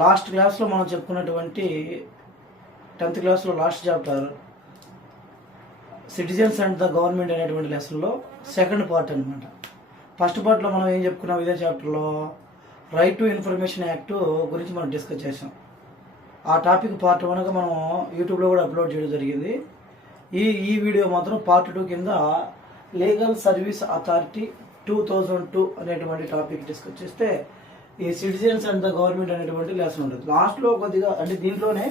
Last క్లాస్లో మనం చెప్పుకున్నటువంటి 10th క్లాస్లో last chapter citizens and the government అనేటువంటి లెసన్లో సెకండ్ పార్ట్ అనమాట. ఫస్ట్ పార్ట్లో మనం ఏం చెప్పుకున్నాం, ఇదే చాప్టర్లో రైట్ టు ఇన్ఫర్మేషన్ యాక్ట్ గురించి మనం డిస్కస్ చేసాం. ఆ టాపిక్ పార్ట్ 1గా మనం యూట్యూబ్లో కూడా అప్లోడ్ చేయడం జరిగింది. ఈ వీడియో మాత్రం పార్ట్ 2 కింద లీగల్ సర్వీస్ అథారిటీ 2002 అనేటువంటి టాపిక్ డిస్కస్ చేస్తే ఈ సిటిజన్స్ అండ్ ద గవర్నమెంట్ అనేటువంటి లెసన్ ఉంటుంది. లాస్ట్లో కొద్దిగా అంటే దీంట్లోనే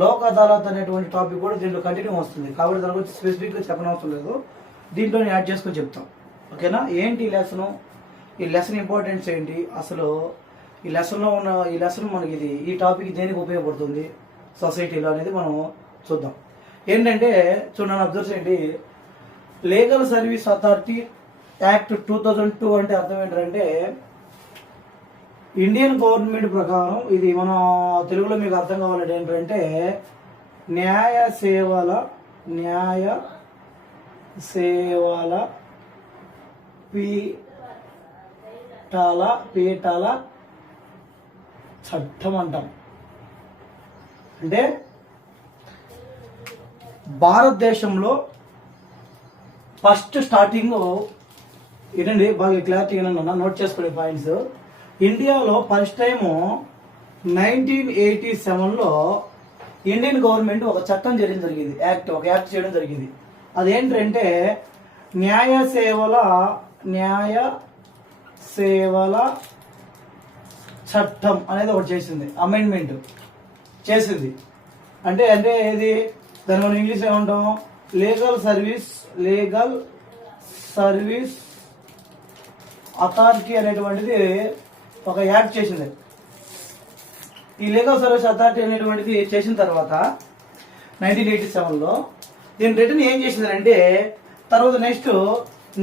లోక్ అదాలత్ అనేటువంటి టాపిక్ కూడా దీంట్లో కంటిన్యూ వస్తుంది, కాబట్టి దాని గురించి స్పెసిఫిక్గా చెప్పనవసరం లేదు, దీంట్లోనే యాడ్ చేసుకొని చెప్తాం. ఓకేనా? ఏంటి ఈ లెసను, ఈ లెసన్ ఇంపార్టెన్స్ ఏంటి, అసలు ఈ లెసన్లో ఉన్న ఈ లెసన్ మనకి ఈ టాపిక్ దేనికి ఉపయోగపడుతుంది సొసైటీలో అనేది మనం చూద్దాం. ఏంటంటే చూడండి, అబ్జర్వ్ చేయండి. లీగల్ సర్వీస్ అథారిటీ యాక్ట్ 2002 అంటే అర్థం ఏంటంటే ఇండియన్ గవర్నమెంట్ ప్రకారం ఇది మన తెలుగులో మీకు అర్థం కావాలంటే ఏంటంటే న్యాయ సేవల పీఠాల చట్టం అంటాం. అంటే భారతదేశంలో ఫస్ట్ స్టార్టింగ్ వినండి, బాగా క్లారిటీ వినండి, నోట్ చేసుకునే పాయింట్స్. ఇండియాలో ఫస్ట్ టైము 1987లో ఇండియన్ గవర్నమెంట్ ఒక చట్టం చేయడం జరిగింది, ఒక యాక్ట్ చేయడం జరిగింది. అదేంటంటే న్యాయ సేవల చట్టం అనేది ఒకటి చేసింది, అమెండ్మెంట్ చేసింది. అంటే ఏది, దాన్ని మనం ఇంగ్లీష్ ఏమంటాం, లీగల్ సర్వీస్ అథారిటీ అనేటువంటిది ఒక యాక్ట్ చేసింది. ఈ లీగల్ సర్వీస్ అథారిటీ అనేటువంటిది చేసిన తర్వాత 1987లో దీని రిటర్న్ ఏం చేసిందంటే తర్వాత నెక్స్ట్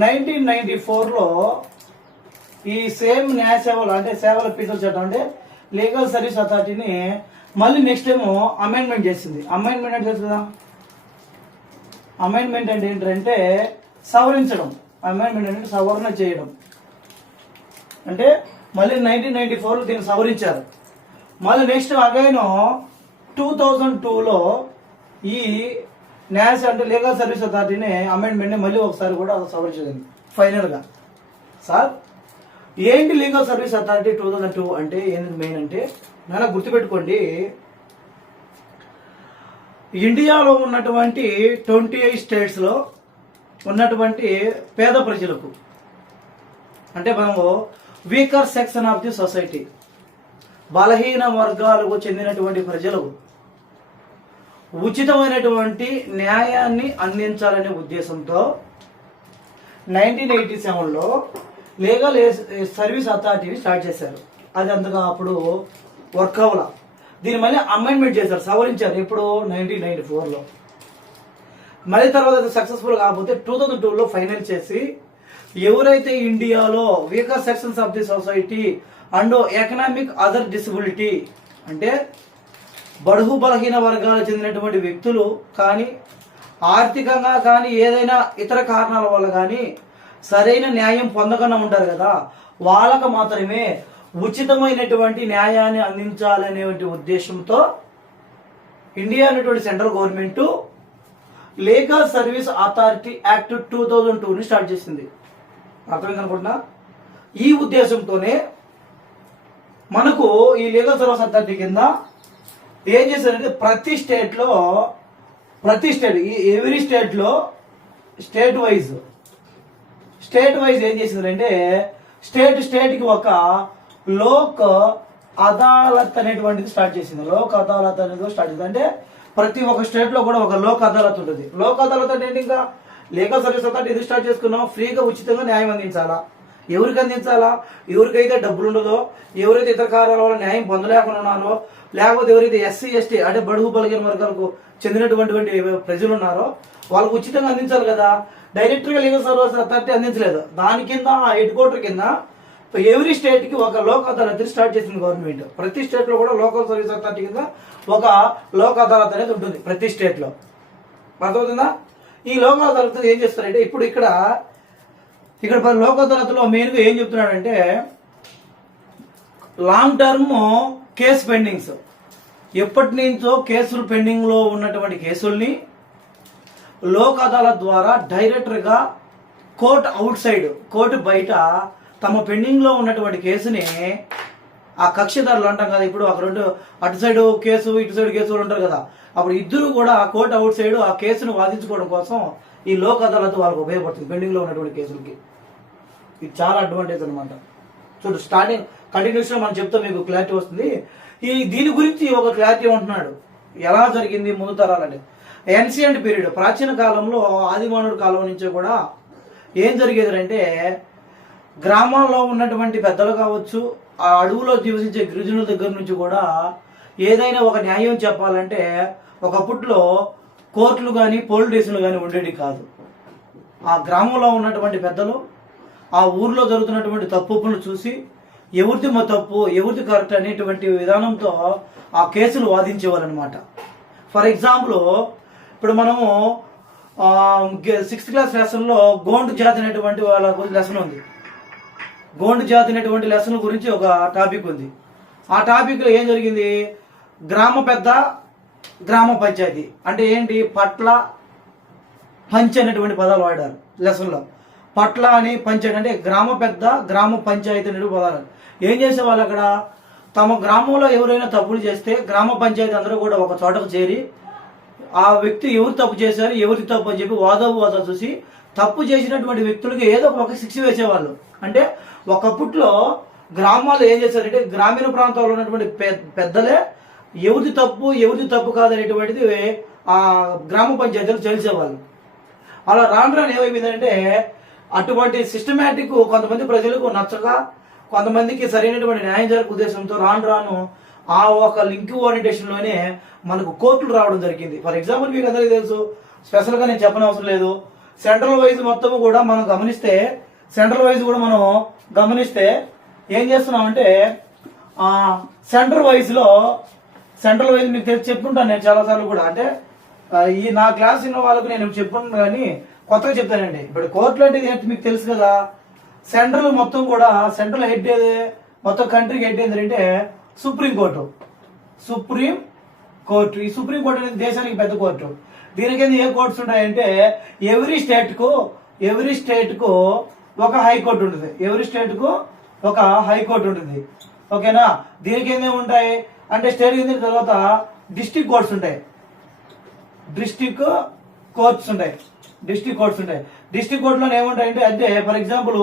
1994లో ఈ సేమ్ న్యాయ సేవలు అంటే సేవల పీఠాల చట్టం అంటే లీగల్ సర్వీస్ అథారిటీని మళ్ళీ నెక్స్ట్ ఏమో అమెండ్మెంట్ చేసింది. అమెండ్మెంట్ అంటే తెలుసు కదా, అమెండ్మెంట్ అంటే ఏంటంటే సవరించడం, అమెండ్మెంట్ అంటే సవరణ చేయడం. అంటే మళ్ళీ 1994లో దీన్ని సవరించారు. మళ్ళీ నెక్స్ట్ అగైన్ 2002లో ఈ న్యాయ అంటే లీగల్ సర్వీస్ అథారిటీని అమెండ్మెంట్ని మళ్ళీ ఒకసారి కూడా సవరించింది ఫైనల్గా. సార్ ఏంటి లీగల్ సర్వీస్ అథారిటీ 2002 అంటే ఏంటి మెయిన్ అంటే నాన్న గుర్తుపెట్టుకోండి, ఇండియాలో ఉన్నటువంటి 28 స్టేట్స్లో ఉన్నటువంటి పేద ప్రజలకు అంటే మనము weaker section of the society, బలహీన వర్గాలకు చెందినటువంటి ప్రజలకు ఉచితమైనటువంటి న్యాయాన్ని అందించాలనే ఉద్దేశంతో 1987లో లీగల్ సర్వీస్ అథారిటీని స్టార్ట్ చేశారు. అది అంతగా అప్పుడు వర్క్ అవ్వాల, దీన్ని మళ్ళీ అమెండ్మెంట్ చేశారు, సవరించారు. ఇప్పుడు 1994లో మళ్ళీ తర్వాత అది సక్సెస్ఫుల్ కాకపోతే 2002లో ఫైనల్ చేసి ఎవరైతే ఇండియాలో weaker sections of the society and economic other disability అంటే బడుగు బలహీన వర్గాలకు చెందినటువంటి వ్యక్తులు కానీ ఆర్థికంగా కానీ ఏదైనా ఇతర కారణాల వల్ల కానీ సరైన న్యాయం పొందకుండా ఉంటారు కదా, వాళ్ళకు మాత్రమే ఉచితమైనటువంటి న్యాయాన్ని అందించాలనేటువంటి ఉద్దేశంతో ఇండియా అనేటువంటి central government legal service authority act 2002ని స్టార్ట్ చేసింది. అర్థమైంది అనుకుంటున్నా? ఈ ఉద్దేశంతోనే మనకు ఈ లీగల్ సర్వీస్ అథారిటీ కింద ఏం చేశారంటే ప్రతి స్టేట్ ఎవ్రీ స్టేట్లో స్టేట్ వైజ్ ఏం చేసిందంటే స్టేట్కి ఒక లోక్ అదాలత్ అనేటువంటిది స్టార్ట్ చేసింది. లోక్ అదాలత్ అనేది స్టార్ట్ చేసింది. అంటే ప్రతి ఒక్క స్టేట్లో కూడా ఒక లోక్ అదాలత్ ఉంటుంది. లోక్ అదాలత్ అంటే ఏంటి, ఇంకా లీగల్ సర్వీస్ అథారిటీ ఇది స్టార్ట్ చేసుకున్నాం, ఫ్రీగా ఉచితంగా న్యాయం అందించాలా. ఎవరికి అందించాలా? ఎవరికైతే డబ్బులు ఉండదో, ఎవరైతే ఇతర కారణాల వల్ల న్యాయం పొందలేకుండా ఉన్నారో, లేకపోతే ఎవరైతే ఎస్సీ ఎస్టీ అంటే బడుగు బలహీన వర్గాలకు చెందినటువంటి ప్రజలు ఉన్నారో వాళ్ళకు ఉచితంగా అందించాలి కదా. డైరెక్ట్గా లీగల్ సర్వీస్ అథారిటీ అందించలేదు, దాని కింద హెడ్ క్వార్టర్ కింద ఎవ్రీ స్టేట్కి ఒక లోక్ అదాలత్ స్టార్ట్ చేసింది గవర్నమెంట్. ప్రతి స్టేట్లో కూడా లోకల్ సర్వీస్ అథారిటీ కింద ఒక లోక్ అదాలత్ అనేది ఉంటుంది ప్రతి స్టేట్లో. అర్థమవుతుందా? ఈ లోక్ అదాలత్ ఏం చేస్తారంటే ఇప్పుడు ఇక్కడ లోక్ అదాలత్లో మెయిన్గా ఏం చెప్తున్నాడంటే లాంగ్ టర్మ్ కేసు పెండింగ్స్. ఎప్పటి నుంచో కేసులు పెండింగ్ లో ఉన్నటువంటి కేసుల్ని లోక్ అదాలత్ ద్వారా డైరెక్టర్గా కోర్టు అవుట్ సైడ్, కోర్టు బయట తమ పెండింగ్ లో ఉన్నటువంటి కేసుని ఆ కక్షిదారులు అంటాం కదా, ఇప్పుడు అక్కడ అటు సైడ్ కేసు ఇటు సైడ్ కేసు ఉంటారు కదా, అప్పుడు ఇద్దరు కూడా ఆ కోర్టు అవుట్ సైడ్ ఆ కేసును వాదించుకోవడం కోసం ఈ లోక్ అదాలత్ వాళ్ళకు ఉపయోగపడుతుంది పెండింగ్ లో ఉన్నటువంటి కేసులకి. ఇది చాలా అడ్వాంటేజ్ అనమాట. చూడు, స్టార్టింగ్ కంటిన్యూషన్ మనం చెప్తే మీకు క్లారిటీ వస్తుంది. దీని గురించి ఒక క్లారిటీ ఉంటున్నాడు, ఎలా జరిగింది ముందు తరాలంటే. ఏన్షియంట్ పీరియడ్, ప్రాచీన కాలంలో ఆదిమానవుడి కాలం నుంచే కూడా ఏం జరిగేది అంటే, గ్రామాల్లో ఉన్నటువంటి పెద్దలు కావచ్చు, ఆ అడవులో జీవించే గిరిజనుల దగ్గర నుంచి కూడా ఏదైనా ఒక న్యాయం చెప్పాలంటే ఒకప్పట్లో కోర్టులు కానీ పోలీస్ స్టేషన్లు కానీ ఉండేవి కాదు. ఆ గ్రామంలో ఉన్నటువంటి పెద్దలు ఆ ఊర్లో జరుగుతున్నటువంటి తప్పులను చూసి ఎవరిది మా తప్పు ఎవరిది కరెక్ట్ అనేటువంటి విధానంతో ఆ కేసులు వాదించేవారనమాట. ఫర్ ఎగ్జాంపుల్, ఇప్పుడు మనము 6th క్లాస్ లెసన్లో గోండు జాతి అనేటువంటి వాళ్ళ గురించి లెసన్ ఉంది. గోండు జాతి అనేటువంటి లెసన్ గురించి ఒక టాపిక్ ఉంది. ఆ టాపిక్లో ఏం జరిగింది, గ్రామ పెద్ద గ్రామ పంచాయతీ అంటే ఏంటి, పట్ల పంచ్ అనేటువంటి పదాలు వాడారు లెసన్లో. పట్ల అని పంచాయతీ అంటే గ్రామ పెద్ద గ్రామ పంచాయతీ అనేటువంటి పదాలు. ఏం చేసేవాళ్ళు అక్కడ, తమ గ్రామంలో ఎవరైనా తప్పులు చేస్తే గ్రామ పంచాయతీ అందరూ కూడా ఒక చోటకు చేరి ఆ వ్యక్తి ఎవరు తప్పు చేశారు ఎవరి తప్పు అని చెప్పి వాదాలు చూసి తప్పు చేసినటువంటి వ్యక్తులకి ఏదో ఒక శిక్ష వేసేవాళ్ళు. అంటే ఒకప్పట్లో గ్రామాల్లో ఏం చేశారంటే, గ్రామీణ ప్రాంతాల్లో ఉన్నటువంటి పెద్దలే ఎవరిది తప్పు కాదనేటువంటిది ఆ గ్రామ పంచాయతీలు తెలిసేవాళ్ళు. అలా రాను రాను ఏమైందంటే, అటువంటి సిస్టమేటిక్ కొంతమంది ప్రజలకు నచ్చక, కొంతమందికి సరైనటువంటి న్యాయం జరిగే ఉద్దేశంతో రాను రాను ఆ ఒక లింక్ ఓరియంటేషన్ లోనే మనకు కోర్టులు రావడం జరిగింది. ఫర్ ఎగ్జాంపుల్, మీకు అందరికీ తెలుసు, స్పెషల్ గా నేను చెప్పనవసరం లేదు, సెంట్రల్ వైజ్ మొత్తం కూడా మనం గమనిస్తే ఏం చేస్తున్నామంటే, సెంట్రల్ వైజ్ మీకు చెప్పుకుంటాను నేను చాలా సార్లు కూడా. అంటే ఈ నా క్లాస్ ఉన్న వాళ్ళకు నేను చెప్పుకుంటాను కానీ కొత్తగా చెప్తానండి. ఇప్పుడు కోర్టులు అంటే ఏంటి మీకు తెలుసు కదా, సెంట్రల్ మొత్తం కూడా సెంట్రల్ హెడ్ ఏది, మొత్తం కంట్రీకి హెడ్ ఏంటంటే సుప్రీం కోర్టు. ఈ సుప్రీం కోర్టు అనేది దేశానికి పెద్ద కోర్టు. దీనికి ఏ కోర్ట్స్ ఉంటాయంటే, ఎవ్రీ స్టేట్ కు ఒక హైకోర్టు ఉంటుంది. ఓకేనా. దీనికి ఏమేమి ఉంటాయి అంటే, స్టేట్ కింద తర్వాత డిస్ట్రిక్ట్ కోర్ట్స్ ఉంటాయి. డిస్ట్రిక్ట్ కోర్ట్స్ ఉంటాయి. డిస్ట్రిక్ట్ కోర్టులో ఏముంటాయంటే, అంటే ఫర్ ఎగ్జాంపుల్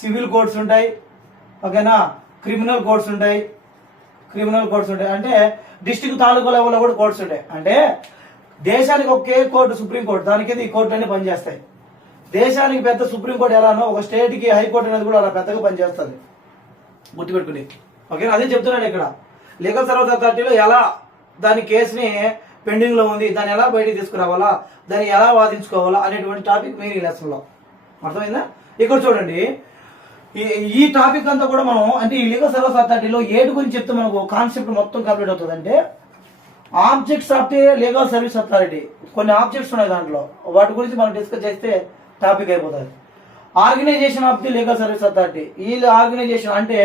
సివిల్ కోర్ట్స్ ఉంటాయి, ఓకేనా, క్రిమినల్ కోర్ట్స్ ఉంటాయి. అంటే డిస్ట్రిక్ట్ తాలూకా లెవెల్లో కూడా కోర్ట్స్ ఉంటాయి. అంటే దేశానికి ఒకే కోర్టు సుప్రీం కోర్టు, దానికి ఈ కోర్టు అన్ని పనిచేస్తాయి. దేశానికి పెద్ద సుప్రీం కోర్టు ఎలానో ఒక స్టేట్ కి హైకోర్టు అనేది కూడా అలా పెద్దగా పనిచేస్తుంది, గుర్తుపెట్టుకుని. ఓకేనా, అదే చెప్తున్నాడు ఇక్కడ. లీగల్ సర్వీస్ అథారిటీలో ఎలా దాని కేసుని పెండింగ్ లో ఉంది, దాన్ని ఎలా బయటికి తీసుకురావాలా, దాన్ని ఎలా వాదించుకోవాలా అనేటువంటి టాపిక్ మెయిన్ ఈ లెసన్ లో. అర్థమైందా? ఇక్కడ చూడండి, ఈ టాపిక్ అంతా కూడా మనం అంటే ఈ లీగల్ సర్వీస్ అథారిటీలో ఏడు గురించి చెప్తే మనకు కాన్సెప్ట్ మొత్తం కంప్లీట్ అవుతుంది. అంటే objects of the legal service authority, కొన్ని ఆబ్జెక్ట్స్ ఉన్నాయి దాంట్లో, వాటి గురించి మనం డిస్కస్ చేస్తే టాపిక్ అయిపోతుంది. Organization of the legal service authority, ఈ ఆర్గనైజేషన్ అంటే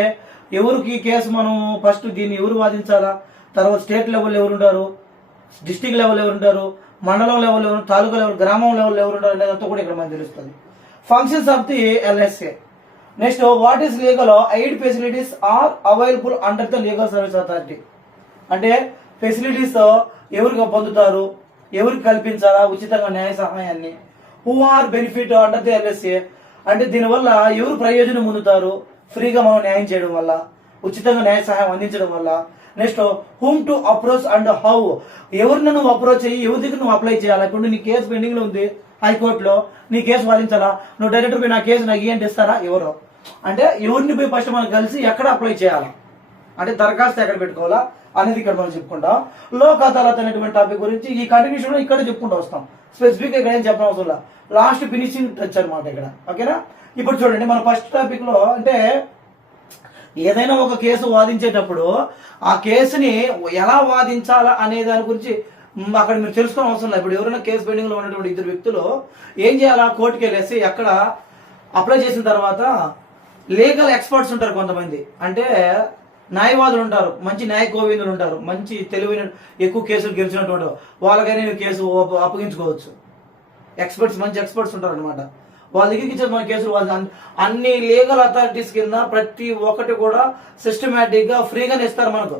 ఎవరికి కేసు మనం ఫస్ట్ దీన్ని ఎవరు వాదించాలా, తర్వాత స్టేట్ లెవెల్ ఎవరు ఉంటారు, డిస్ట్రిక్ట్ లెవెల్ ఎవరు ఉంటారు, మండలం లెవెల్ ఎవరు, తాలూకా లెవెల్, గ్రామం లెవెల్ ఎవరు ఉంటారు అనేదంతా కూడా ఇక్కడ మనకు తెలుస్తుంది. Functions of the LSA. Next, what is legal aid facilities are available under the legal service authority. అంటే ఫెసిలిటీస్ ఎవరికి పొందుతారు, ఎవరికి కల్పించాలా ఉచితంగా న్యాయ సహాయాన్ని. Who are benefit under the LSA, అంటే దీనివల్ల ఎవరు ప్రయోజనం పొందుతారు, ఫ్రీగా మనం న్యాయం చేయడం వల్ల, ఉచితంగా న్యాయ సహాయం అందించడం వల్ల. Next, whom to approach and how, ఎవరిని నువ్వు అప్రోచ్ అయ్యి ఎవరి దగ్గర నువ్వు అప్లై చేయాలా. ఇప్పుడు నీ కేసు పెండింగ్ లో ఉంది హైకోర్టులో, నీ కేసు వాదించాలా, నువ్వు డైరెక్టర్ పోయి నా కేసు నాకు ఇయ్యంటే ఇస్తారా ఎవరు, అంటే ఎవరిని పోయి ఫస్ట్ మనం కలిసి ఎక్కడ అప్లై చేయాలా, అంటే దరఖాస్తు ఎక్కడ పెట్టుకోవాలా అనేది ఇక్కడ మనం చెప్పుకుంటాం. లోక్ అదాలత్ అనేటువంటి టాపిక్ గురించి ఈ కంటిన్యూషన్ ఇక్కడ చెప్పుకుంటూ వస్తాం. స్పెసిఫిక్ ఇక్కడ ఏం చెప్పడం అవసరం లేదు, లాస్ట్ ఫినిషింగ్ టచ్ అనమాట ఇక్కడ. ఓకేనా. ఇప్పుడు చూడండి, మన ఫస్ట్ టాపిక్ లో అంటే ఏదైనా ఒక కేసు వాదించేటప్పుడు ఆ కేసుని ఎలా వాదించాలా అనే దాని గురించి అక్కడ మీరు తెలుసుకోవడం అవసరం లేదు. ఇప్పుడు ఎవరైనా కేసు పెండింగ్ లో ఉన్నటువంటి ఇద్దరు వ్యక్తులు ఏం చేయాలా, కోర్టుకి వెళ్ళేసి అక్కడ అప్లై చేసిన తర్వాత లీగల్ ఎక్స్పర్ట్స్ ఉంటారు కొంతమంది. అంటే న్యాయవాదులు ఉంటారు, మంచి న్యాయ కోవిందులు ఉంటారు, మంచి తెలివైన ఎక్కువ కేసులు గెలిచినటువంటి వాళ్ళకైనా నేను కేసు అప్పగించుకోవచ్చు. ఎక్స్పర్ట్స్, మంచి ఎక్స్పర్ట్స్ ఉంటారు అనమాట. వాళ్ళ దగ్గరికి ఇచ్చేది మన కేసులు అన్ని లీగల్ అథారిటీస్ కింద ప్రతి ఒక్కటి కూడా సిస్టమేటిక్ గా ఫ్రీగానే ఇస్తారు మనకు.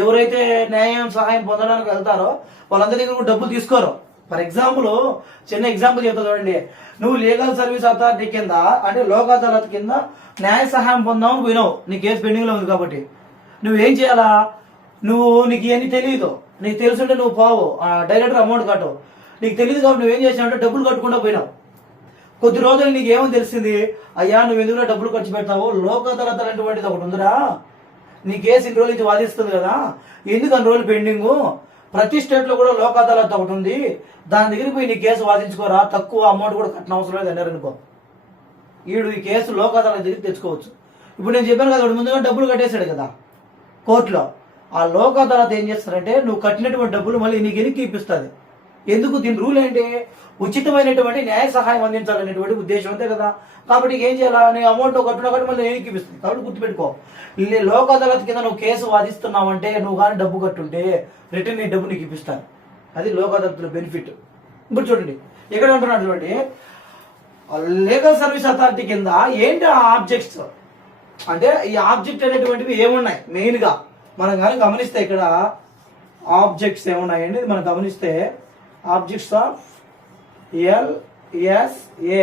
ఎవరైతే న్యాయం సహాయం పొందడానికి వెళ్తారో వాళ్ళందరి దగ్గర కూడా డబ్బులు తీసుకోరు. ఫర్ ఎగ్జాంపుల్, చిన్న ఎగ్జాంపుల్ చెప్తా చూడండి. నువ్వు లీగల్ సర్వీస్ అథారిటీ కింద అంటే లోక్ అదాలత్ కింద న్యాయ సహాయం పొందామని పోయినావు, నీ కేసు పెండింగ్ లో ఉంది కాబట్టి నువ్వేం చేయాలా? నీకు ఇవన్నీ తెలియదు. నీకు తెలుసుంటే నువ్వు పోవు, డైరెక్టర్ అమౌంట్ కట్టవు. నీకు తెలియదు కాబట్టి నువ్వేం చేసినావు, డబ్బులు కట్టుకుంటూ పోయినావు. కొద్ది రోజులు నీకు ఏమని తెలిసింది, అయ్యా నువ్వు ఎందుకు డబ్బులు ఖర్చు పెడతావు, లోక్ అదాలత్ అనేటువంటిది ఒకటి ఉందిరా, నీ కేసు ఇన్ని రోజుల నుంచి వాదిస్తుంది కదా, ఎందుకు అన్ని రోజులు పెండింగ్, ప్రతి స్టేట్ లో కూడా లోక్ అదాలత్ ఒకటి ఉంది, దాని దగ్గరికి పోయి నీ కేసు వాదించుకోరా, తక్కువ అమౌంట్ కూడా కట్టిన అవసరం లేదు అన్నారు అనుకో. వీడు ఈ కేసు లోక్ అదాలత్ దగ్గరికి తెచ్చుకోవచ్చు. ఇప్పుడు నేను చెప్పాను కదా, ముందుగా డబ్బులు కట్టేశాడు కదా కోర్టులో. ఆ లోక్ అదాలత్ ఏం చేస్తారంటే నువ్వు కట్టినటువంటి డబ్బులు మళ్ళీ నీకు వెనక్కి ఇప్పిస్తుంది. ఎందుకు? దీని రూల్ ఏంటి? ఉచితమైనటువంటి న్యాయ సహాయం అందించాలనేటువంటి ఉద్దేశం అంతే కదా. కాబట్టి ఏం చేయాలా, నీ అమౌంట్ కట్టినా కాబట్టి మళ్ళీ వెనక్కి ఇప్పిస్తుంది. కాబట్టి గుర్తుపెట్టుకో, లోక్ అదాలత్ కింద నువ్వు కేసు వాదిస్తున్నావంటే నువ్వు కానీ డబ్బు కట్టుంటే రిటర్న్ నీ డబ్బు నీకు ఇప్పిస్తాను. అది లోక్ అదాలత్ బెనిఫిట్. ఇప్పుడు చూడండి ఎక్కడ ఉంటున్నాడు చూడండి, లీగల్ సర్వీస్ అథారిటీ కింద ఏంటి ఆబ్జెక్ట్స్ అంటే ఈ ఆబ్జెక్ట్ అనేటువంటివి ఏమున్నాయి మెయిన్ గా మనం కానీ గమనిస్తే ఇక్కడ ఆబ్జెక్ట్స్ ఏమున్నాయండి మనం గమనిస్తే ఆబ్జెక్ట్స్ ఆఫ్ LSA.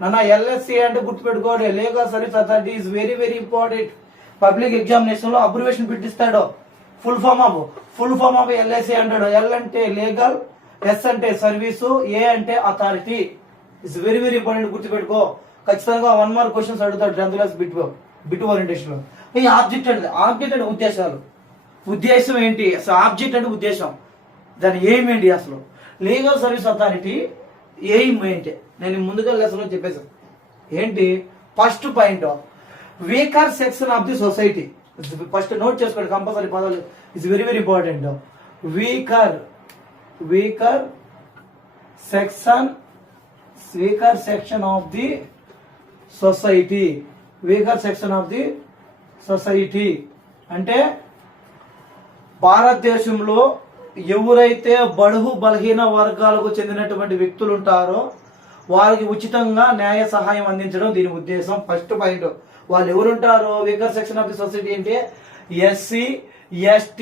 నాన్న LSA అంటే గుర్తుపెట్టుకోండి, legal service authority is very very important. Public examination లో అబ్రివేషన్ పెట్టిస్తాడు. ఫుల్ ఫామ్ ఆఫ్ LSA అంటాడు. L అంటే లీగల్, S అంటే సర్వీసు, A అంటే authority. It's very very important, గుర్తుపెట్టుకో. ఖచ్చితంగా 1 మార్క్ క్వశ్చన్స్ అడుగుతాడు 10th క్లాస్ బిట్ ఓరియంటేషన్ లో. ఈ ఆబ్జెక్ట్ అంటే ఉద్దేశాలు. ఉద్దేశం ఏంటి అసలు? ఆబ్జెక్ట్ అంటే ఉద్దేశం, దాని ఎయిమ్ ఏంటి అసలు? లీగల్ సర్వీస్ అథారిటీ ఎయిమ్ ఏంటి నేను ముందుగా లెసన్ లో చెప్పేసాను. ఏంటి? First point, weaker section of the society. First note చేసుకోండి కంపల్సరీ పదాలు, it's very very important. Weaker section of the society. Weaker section of the society అంటే భారతదేశంలో ఎవరైతే బడుగు బలహీన వర్గాలకు చెందినటువంటి వ్యక్తులు ఉంటారో వారికి ఉచితంగా న్యాయ సహాయం అందించడం దీని ఉద్దేశం. ఫస్ట్ పాయింట్, వాళ్ళు ఎవరుంటారో weaker section of the society అంటే SC ST,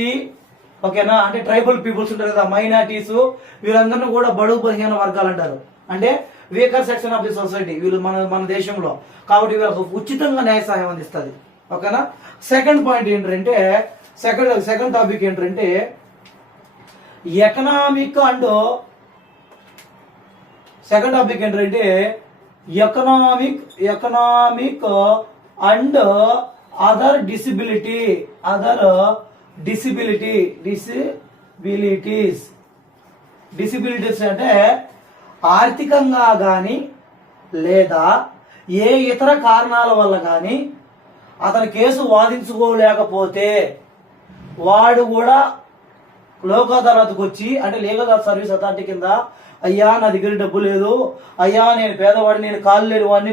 ఓకేనా, అంటే ట్రైబల్ పీపుల్స్ ఉంటారు కదా, మైనార్టీస్, వీళ్ళందరినీ కూడా బడుగు బలహీన వర్గాలు అంటారు. అంటే weaker section of the society వీళ్ళు మన దేశంలో, కాబట్టి వీళ్ళకు ఉచితంగా న్యాయ సహాయం అందిస్తుంది. ఓకేనా. సెకండ్ పాయింట్ ఏంటంటే సెకండ్ టాపిక్ ఏంటంటే ఎకనామిక్ అండ్ అండ్ అదర్ డిసిబిలిటీస్ అంటే ఆర్థికంగా గాని లేదా ఏ ఇతర కారణాల వల్ల గాని అతని కేసు వాదించుకోలేకపోతే వాడు కూడా లోక్ అదాలత్కు వచ్చి అంటే లీగల్ సర్వీస్ అథారిటీ కింద, అయ్యా నా దగ్గర డబ్బు లేదు, అయ్యా నేను పేదవాడిని, నేను కాళ్ళు లేని వాడిని,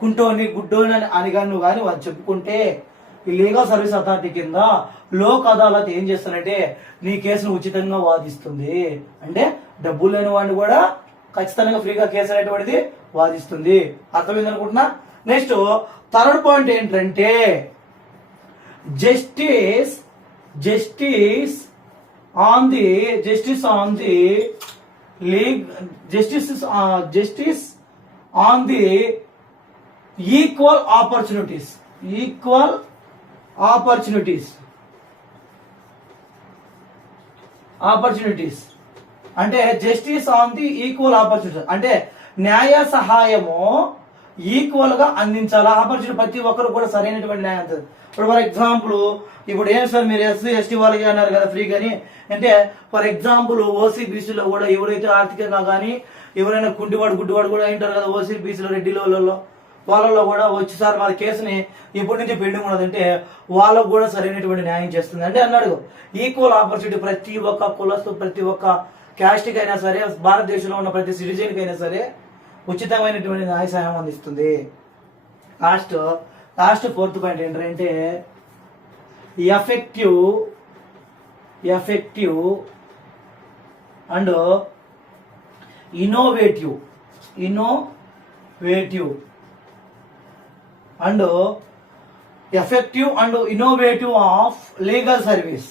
కుంటోని గుడ్డోని అని కానీ నువ్వు కానీ వాళ్ళు చెప్పుకుంటే ఈ లీగల్ సర్వీస్ అథారిటీ కింద లోక్ అదాలత్ ఏం చేస్తానంటే నీ కేసును ఉచితంగా వాదిస్తుంది. అంటే డబ్బులు లేని వాడిని కూడా ఖచ్చితంగా ఫ్రీగా కేసు అనేటువంటిది వాదిస్తుంది. అర్థమైంది అనుకుంటున్నా. నెక్స్ట్ థర్డ్ పాయింట్ ఏంటంటే justice on the equal opportunities అంటే justice on the equal opportunities అంటే న్యాయ సహాయము ఈక్వల్ గా అందించాలా. ఆపర్చునిటీ ప్రతి ఒక్కరు కూడా సరైనటువంటి న్యాయం అందించాలి. ఇప్పుడు ఫర్ ఎగ్జాంపుల్ ఇప్పుడు ఏం సార్ మీరు SC ST వాళ్ళకి అన్నారు కదా ఫ్రీ కానీ, అంటే ఫర్ ఎగ్జాంపుల్ OC BCలో కూడా ఎవరైతే ఆర్థికంగా కానీ ఎవరైనా గుడ్డివాడు కూడా ఉంటారు కదా OC BCలో రెడ్డిలలో వాళ్ళలో కూడా వచ్చి సార్ మా కేసుని ఎప్పటి నుంచి పెండింగ్ ఉన్నదంటే వాళ్ళకు కూడా సరైనటువంటి న్యాయం చేస్తుంది. అంటే అన్నాడు ఈక్వల్ ఆపర్చునిటీ ప్రతి ఒక్క కులస్తు ప్రతి ఒక్క క్యాస్ట్కి అయినా సరే భారతదేశంలో ఉన్న ప్రతి సిటిజన్కి అయినా సరే ఉచితమైనటువంటి న్యాయ సహాయం అందిస్తుంది. లాస్ట్ ఫోర్త్ పాయింట్ ఏంటంటే effective and innovative and effective and innovative of legal service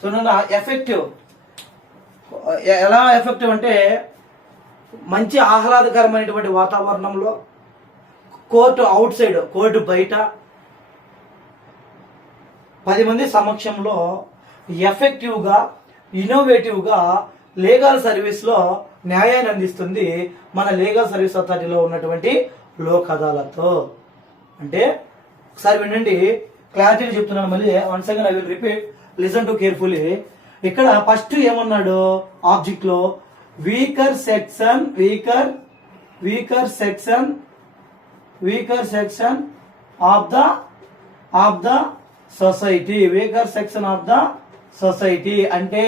చూడండి. ఎఫెక్టివ్ ఎలా ఎఫెక్టివ్ అంటే మంచి ఆహ్లాదకరమైనటువంటి వాతావరణంలో, కోర్టు అవుట్ సైడ్, కోర్టు బయట 10 మంది సమక్షంలో ఎఫెక్టివ్గా ఇన్నోవేటివ్గా లీగల్ సర్వీస్లో న్యాయాన్ని అందిస్తుంది మన లీగల్ సర్వీస్ అథారిటీలో ఉన్నటువంటి లోక్ అదాలత్. అంటే ఒకసారి వినండి, క్లారిటీని చెప్తున్నాను మళ్ళీ. One second I will repeat, listen to carefully. ఇక్కడ ఫస్ట్ ఏమన్నాడు ఆబ్జెక్ట్ లో, weaker section of the society అంటే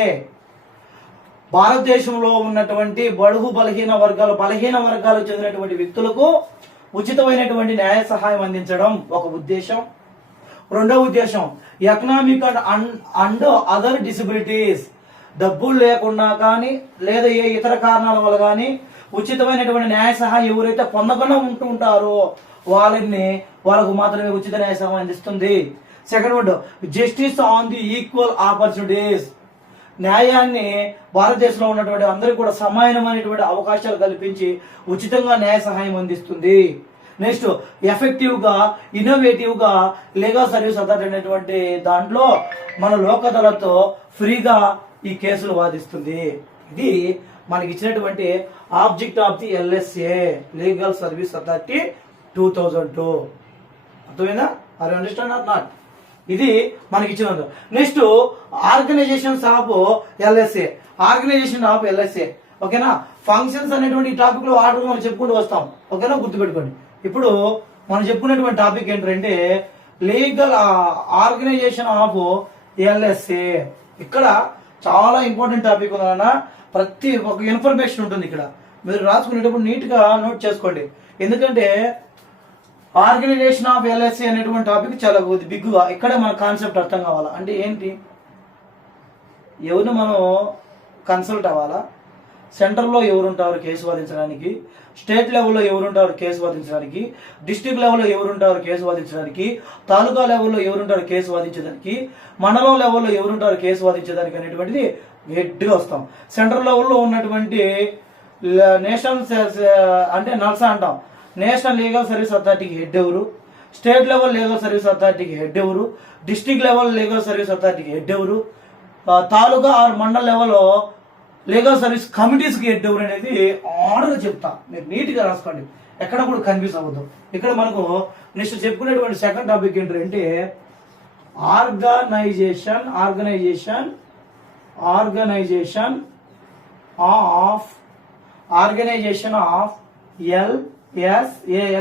భారతదేశంలో ఉన్నటువంటి బడుగు బలహీన వర్గాలకు చెందినటువంటి వ్యక్తులకు ఉచితమైనటువంటి న్యాయ సహాయం అందించడం ఒక ఉద్దేశం. రెండో ఉద్దేశం, ఎకనామిక్ అండ్ అదర్ డిసబిలిటీస్, డబ్బులు లేకుండా కానీ లేదా ఏ ఇతర కారణాల వల్ల కానీ ఉచితమైనటువంటి న్యాయ సహాయం ఎవరైతే పొందకుండా ఉంటారో వాళ్ళకు మాత్రమే ఉచిత న్యాయ సహాయం అందిస్తుంది. Second one, justice on the equal opportunities, న్యాయాన్ని భారతదేశంలో ఉన్నటువంటి అందరికీ కూడా సమానమైనటువంటి అవకాశాలు కల్పించి ఉచితంగా న్యాయ సహాయం అందిస్తుంది. నెక్స్ట్, ఎఫెక్టివ్ గా ఇన్నోవేటివ్ గా లీగల్ సర్వీస్ అథారిటీ అనేటువంటి దాంట్లో మన లోక్ అదాలత్ ఫ్రీగా ఈ కేసులు వాదిస్తుంది. ఇది మనకి ఇచ్చినటువంటి object of the LSA, legal service authority 2002. అర్థమైందా? Are you understand or not? ఇది మనకి ఇచ్చినందు. Next, organisations of LSA. ఓకేనా? ఫంక్షన్స్ అనేటువంటి టాపిక్ లో ఆర్డర్ మనం చెప్పుకుంటూ వస్తాం. ఓకేనా? గుర్తుపెట్టుకోండి. ఇప్పుడు మనం చెప్పుకునేటువంటి టాపిక్ ఏంటంటే లీగల్ ఆర్గనైజేషన్ ఆఫ్ LSA. ఇక్కడ చాలా ఇంపార్టెంట్ టాపిక్ ఉందన్న, ప్రతి ఒక్క ఇన్ఫర్మేషన్ ఉంటుంది ఇక్కడ. మీరు రాసుకునేటప్పుడు నీట్ గా నోట్ చేసుకోండి. ఎందుకంటే ఆర్గనైజేషన్ ఆఫ్ LSA అనేటువంటి టాపిక్ చాలా బిగ్గా, ఇక్కడే మన కాన్సెప్ట్ అర్థం కావాలా. అంటే ఏంటి, ఎవరిని మనం కన్సల్ట్ అవ్వాలా, సెంటర్లో ఎవరుంటారు కేసు వాదించడానికి, స్టేట్ లెవెల్లో ఎవరుంటారు కేసు వాదించడానికి, డిస్ట్రిక్ట్ లెవెల్లో ఎవరుంటారు కేసు వాదించడానికి, తాలూకా లెవెల్లో ఎవరుంటారు కేసు వాదించడానికి, మండలం లెవెల్లో ఎవరుంటారు కేసు వాదించడానికి అనేటువంటిది హెడ్గా వస్తాం. సెంట్రల్ లెవెల్లో ఉన్నటువంటి నేషనల్ అంటే నల్సా అంటాం, నేషనల్ లీగల్ సర్వీస్ అథారిటీకి హెడ్ ఎవరు, స్టేట్ లెవెల్ లీగల్ సర్వీస్ అథారిటీకి హెడ్ ఎవరు, డిస్ట్రిక్ట్ లెవెల్ లీగల్ సర్వీస్ అథారిటీకి హెడ్ ఎవరు, తాలూకా ఆర్ మండల్ లెవెల్లో లీగల్ సర్వీస్ కమిటీస్ కి హెడ్ ఎవరు అనేది ఆర్డర్ చెప్తా. మీరు నీట్ గా రాసుకోండి, ఎక్కడ కూడా కన్ఫ్యూజ్ అవ్వద్దు. ఇక్కడ మనకు నెక్స్ట్ చెప్పుకునేటువంటి సెకండ్ టాపిక్ ఏంటంటే ఆర్గనైజేషన్ ఆఫ్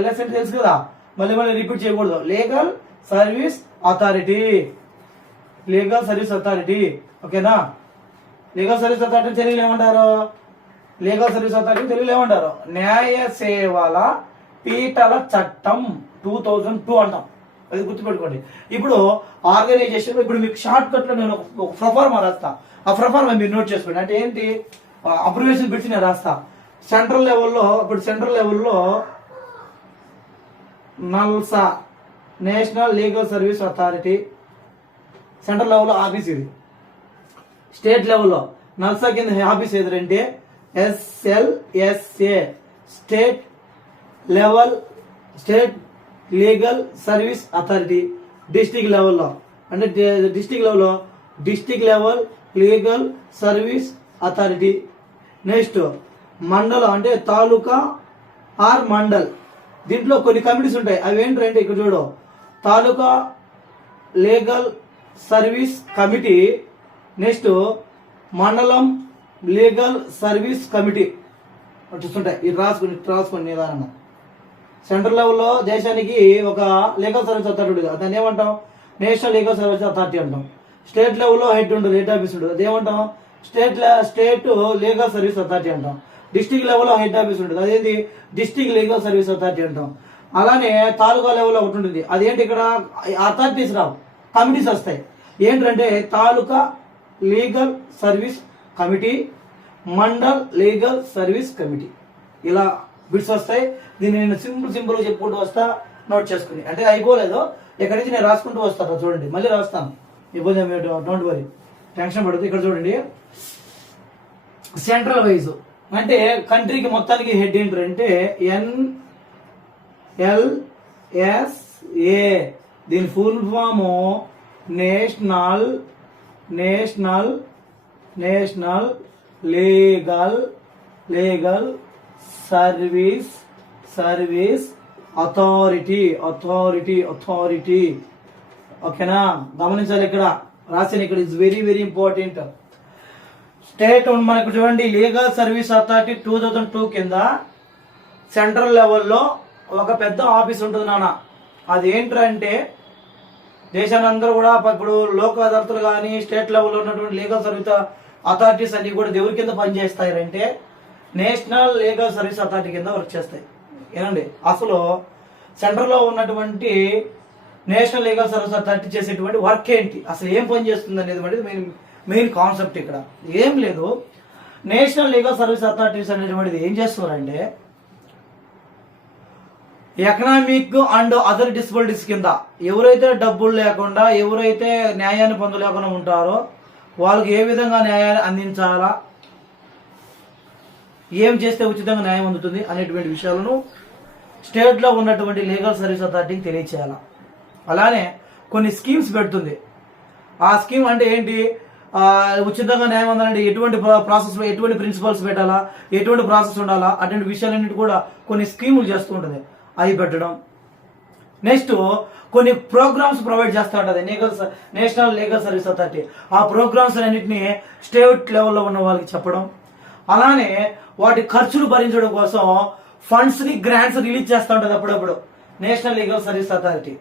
LSA అంటే తెలుసు కదా, మళ్ళీ రిపీట్ చేయకూడదు. Legal service authority. ఓకేనా? లీగల్ సర్వీస్ అథారిటీ తెలుగులో ఏమంటారు? న్యాయ సేవల పీఠల చట్టం 2002 అంటాం. అది గుర్తుపెట్టుకోండి. ఇప్పుడు ఆర్గనైజేషన్, ఇప్పుడు మీకు షార్ట్ కట్ లో నేను ఒక ప్రొఫార్మా రాస్తా. ఆ ప్రొఫార్మా మీరు నోట్ చేసుకోండి. అంటే ఏంటి, అబ్రివేషన్ పెట్టి నేను రాస్తా. సెంట్రల్ లెవెల్లో NALSA, national legal service authority, central లెవెల్లో ఆఫీస్ ఇది. స్టేట్ లెవెల్లో నల్సా కింద ఆఫీస్ ఏదంటే SLSA, state legal service authority. District level legal service authority. Next, మండలం అంటే తాలూకా ఆర్ మండల్. దీంట్లో కొన్ని కమిటీస్ ఉంటాయి. అవి ఏంటంటే ఇక్కడ చూడు, తాలూకా లీగల్ సర్వీస్ కమిటీ. నెక్స్ట్, మండలం లీగల్ సర్వీస్ కమిటీ చూస్తుంటాయి. ఇది రాసుకుని నిదానంగా. సెంట్రల్ లెవెల్లో దేశానికి ఒక లీగల్ సర్వీస్ అథారిటీ, దాన్ని ఏమంటాం? నేషనల్ లీగల్ సర్వీస్ అథారిటీ అంటాం. స్టేట్ లెవెల్లో హెడ్ ఉంటుంది, హెడ్ ఆఫీస్ ఉంటుంది, అదేమంటాం? స్టేట్ లీగల్ సర్వీస్ అథారిటీ అంటాం. డిస్టిక్ లెవెల్లో హెడ్ ఆఫీస్ ఉంటుంది, అదేంటి డిస్టిక్ లీగల్ సర్వీస్ అథారిటీ అంటాం. అలానే తాలూకా లెవెల్లో ఒకటి ఉంటుంది, అదేంటి ఇక్కడ అథారిటీస్ రావు, కమిటీస్ వస్తాయి. ఏంటంటే taluka legal service committee, mandal legal service committee, ఇలా బిట్స్ వస్తాయి. దీన్ని నేను సింపుల్గా చెప్పుకుంటూ వస్తా, నోట్ చేసుకుని. అంటే అయిపోలేదు, ఇక్కడి నుంచి నేను రాసుకుంటూ వస్తాను. చూడండి, మళ్ళీ రాస్తాను, ఇబ్బంది డోంట్ వరీ, టెన్షన్ పడుతుంది. ఇక్కడ చూడండి, సెంట్రల్ వైజ్ అంటే కంట్రీకి మొత్తానికి హెడ్ ఏంటంటే NLSA. దీని full form national legal service authority. ఓకేనా, గమనించాలి ఇక్కడ రాసిన, ఇక్కడ is very very important. State మనకు చూడండి, లీగల్ సర్వీస్ అథారిటీ 2002 కింద సెంట్రల్ లెవెల్లో ఒక పెద్ద ఆఫీస్ ఉంటుంది నాన్న. అది ఏంటంటే దేశాన్ని అందరూ కూడా ఇప్పుడు లోక్ అదాలతులు కానీ స్టేట్ లెవెల్లో ఉన్నటువంటి లీగల్ సర్వీస్ అథారిటీస్ అన్ని కూడా ఎవరి కింద పనిచేస్తాయంటే నేషనల్ లీగల్ సర్వీస్ అథారిటీ కింద వర్క్ చేస్తాయి. ఏనండి, అసలు సెంట్రల్లో ఉన్నటువంటి నేషనల్ లీగల్ సర్వీస్ అథారిటీ చేసేటువంటి వర్క్ ఏంటి, అసలు ఏం పని చేస్తుంది అనేది మెయిన్ కాన్సెప్ట్. ఇక్కడ ఏం లేదు, నేషనల్ లీగల్ సర్వీస్ అథారిటీస్ అనేటువంటిది ఏం చేస్తున్నారంటే ఎకనామిక్ అండ్ అదర్ డిసబిలిటీస్ కింద ఎవరైతే డబ్బులు లేకుండా, ఎవరైతే న్యాయాన్ని పొందలేకుండా ఉంటారో వాళ్ళకి ఏ విధంగా న్యాయాన్ని అందించాలా, ఏం చేస్తే ఉచితంగా న్యాయం అందుతుంది అనేటువంటి విషయాలను స్టేట్లో ఉన్నటువంటి లీగల్ సర్వీస్ అథారిటీకి తెలియచేయాలి. అలానే కొన్ని స్కీమ్స్ పెడుతుంది. ఆ స్కీమ్ అంటే ఏంటి, ఉచితంగా న్యాయం అందాలంటే ఎటువంటి ప్రాసెస్లో ఎటువంటి ప్రిన్సిపల్స్ పెట్టాలా, ఎటువంటి ప్రాసెస్ ఉండాలా, అటువంటి విషయాలన్నిటి కూడా కొన్ని స్కీములు చేస్తూ ఉంటుంది, అవి పెట్టడం. నెక్స్ట్ కొన్ని ప్రోగ్రామ్స్ ప్రొవైడ్ చేస్తూ ఉంటుంది నేషనల్ లీగల్ సర్వీస్ అథారిటీ. ఆ ప్రోగ్రామ్స్ అన్నింటినీ స్టేట్ లెవెల్లో ఉన్న వాళ్ళకి చెప్పడం. అలానే వాటి ఖర్చులు భరించడం కోసం ఫండ్స్ ని, గ్రాంట్స్ రిలీజ్ చేస్తూ ఉంటుంది అప్పుడప్పుడు నేషనల్ లీగల్ సర్వీస్ అథారిటీ.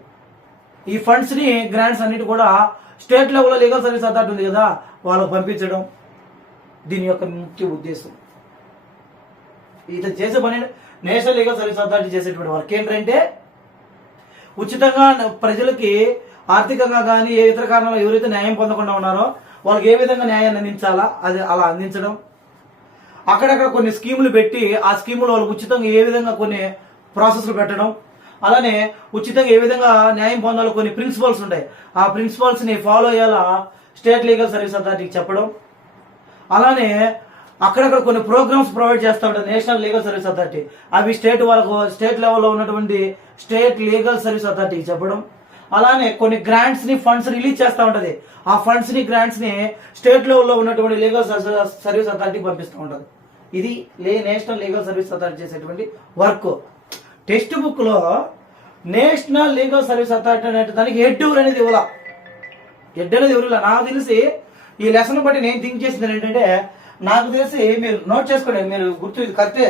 ఈ ఫండ్స్ ని, గ్రాంట్స్ అన్నిటి కూడా స్టేట్ లెవెల్లో లీగల్ సర్వీస్ అథారిటీ ఉంది కదా, వాళ్ళకు పంపించడం దీని యొక్క ముఖ్య ఉద్దేశం. ఇది చేసే పని నేషనల్ లీగల్ సర్వీస్ అథారిటీ చేసేటువంటి వర్క్ ఏంటంటే ఉచితంగా ప్రజలకి ఆర్థికంగా కానీ ఏ ఇతర కారణాలు ఎవరైతే న్యాయం పొందకుండా ఉన్నారో వాళ్ళకి ఏ విధంగా న్యాయాన్ని అందించాలా అది అలా అందించడం. అక్కడక్కడ కొన్ని స్కీములు పెట్టి ఆ స్కీములు వాళ్ళకి ఉచితంగా ఏ విధంగా కొన్ని ప్రాసెస్లు పెట్టడం. అలానే ఉచితంగా ఏ విధంగా న్యాయం పొందాలో కొన్ని ప్రిన్సిపల్స్ ఉంటాయి, ఆ ప్రిన్సిపల్స్ ని ఫాలో అయ్యేలా స్టేట్ లీగల్ సర్వీస్ అథారిటీకి చెప్పడం. అలానే అక్కడక్కడ కొన్ని ప్రోగ్రామ్స్ ప్రొవైడ్ చేస్తూ ఉంటుంది నేషనల్ లీగల్ సర్వీస్ అథారిటీ, అవి స్టేట్ వాళ్ళకు స్టేట్ లెవెల్లో ఉన్నటువంటి స్టేట్ లీగల్ సర్వీస్ అథారిటీకి చెప్పడం. అలానే కొన్ని గ్రాంట్స్ ని, ఫండ్స్ రిలీజ్ చేస్తూ ఉంటది, ఆ ఫండ్స్ ని, గ్రాంట్స్ ని స్టేట్ లెవెల్లో ఉన్నటువంటి లీగల్ సర్వీస్ అథారిటీకి పంపిస్తూ ఉంటది. ఇది నేషనల్ లీగల్ సర్వీస్ అథారిటీ చేసేటువంటి వర్క్. టెక్స్ట్ బుక్ లో నేషనల్ లీగల్ సర్వీస్ అథారిటీ అనే దానికి హెడ్ ఎవరు అనేది ఇవ్వాల. హెడ్ అనేది ఎవరు నాకు తెలిసి ఈ లెసన్ బట్టి నేను థింక్ చేసింది ఏంటంటే, నాకు తెలిసి మీరు నోట్ చేసుకోండి, మీరు గుర్తు ఇది కరెక్టే.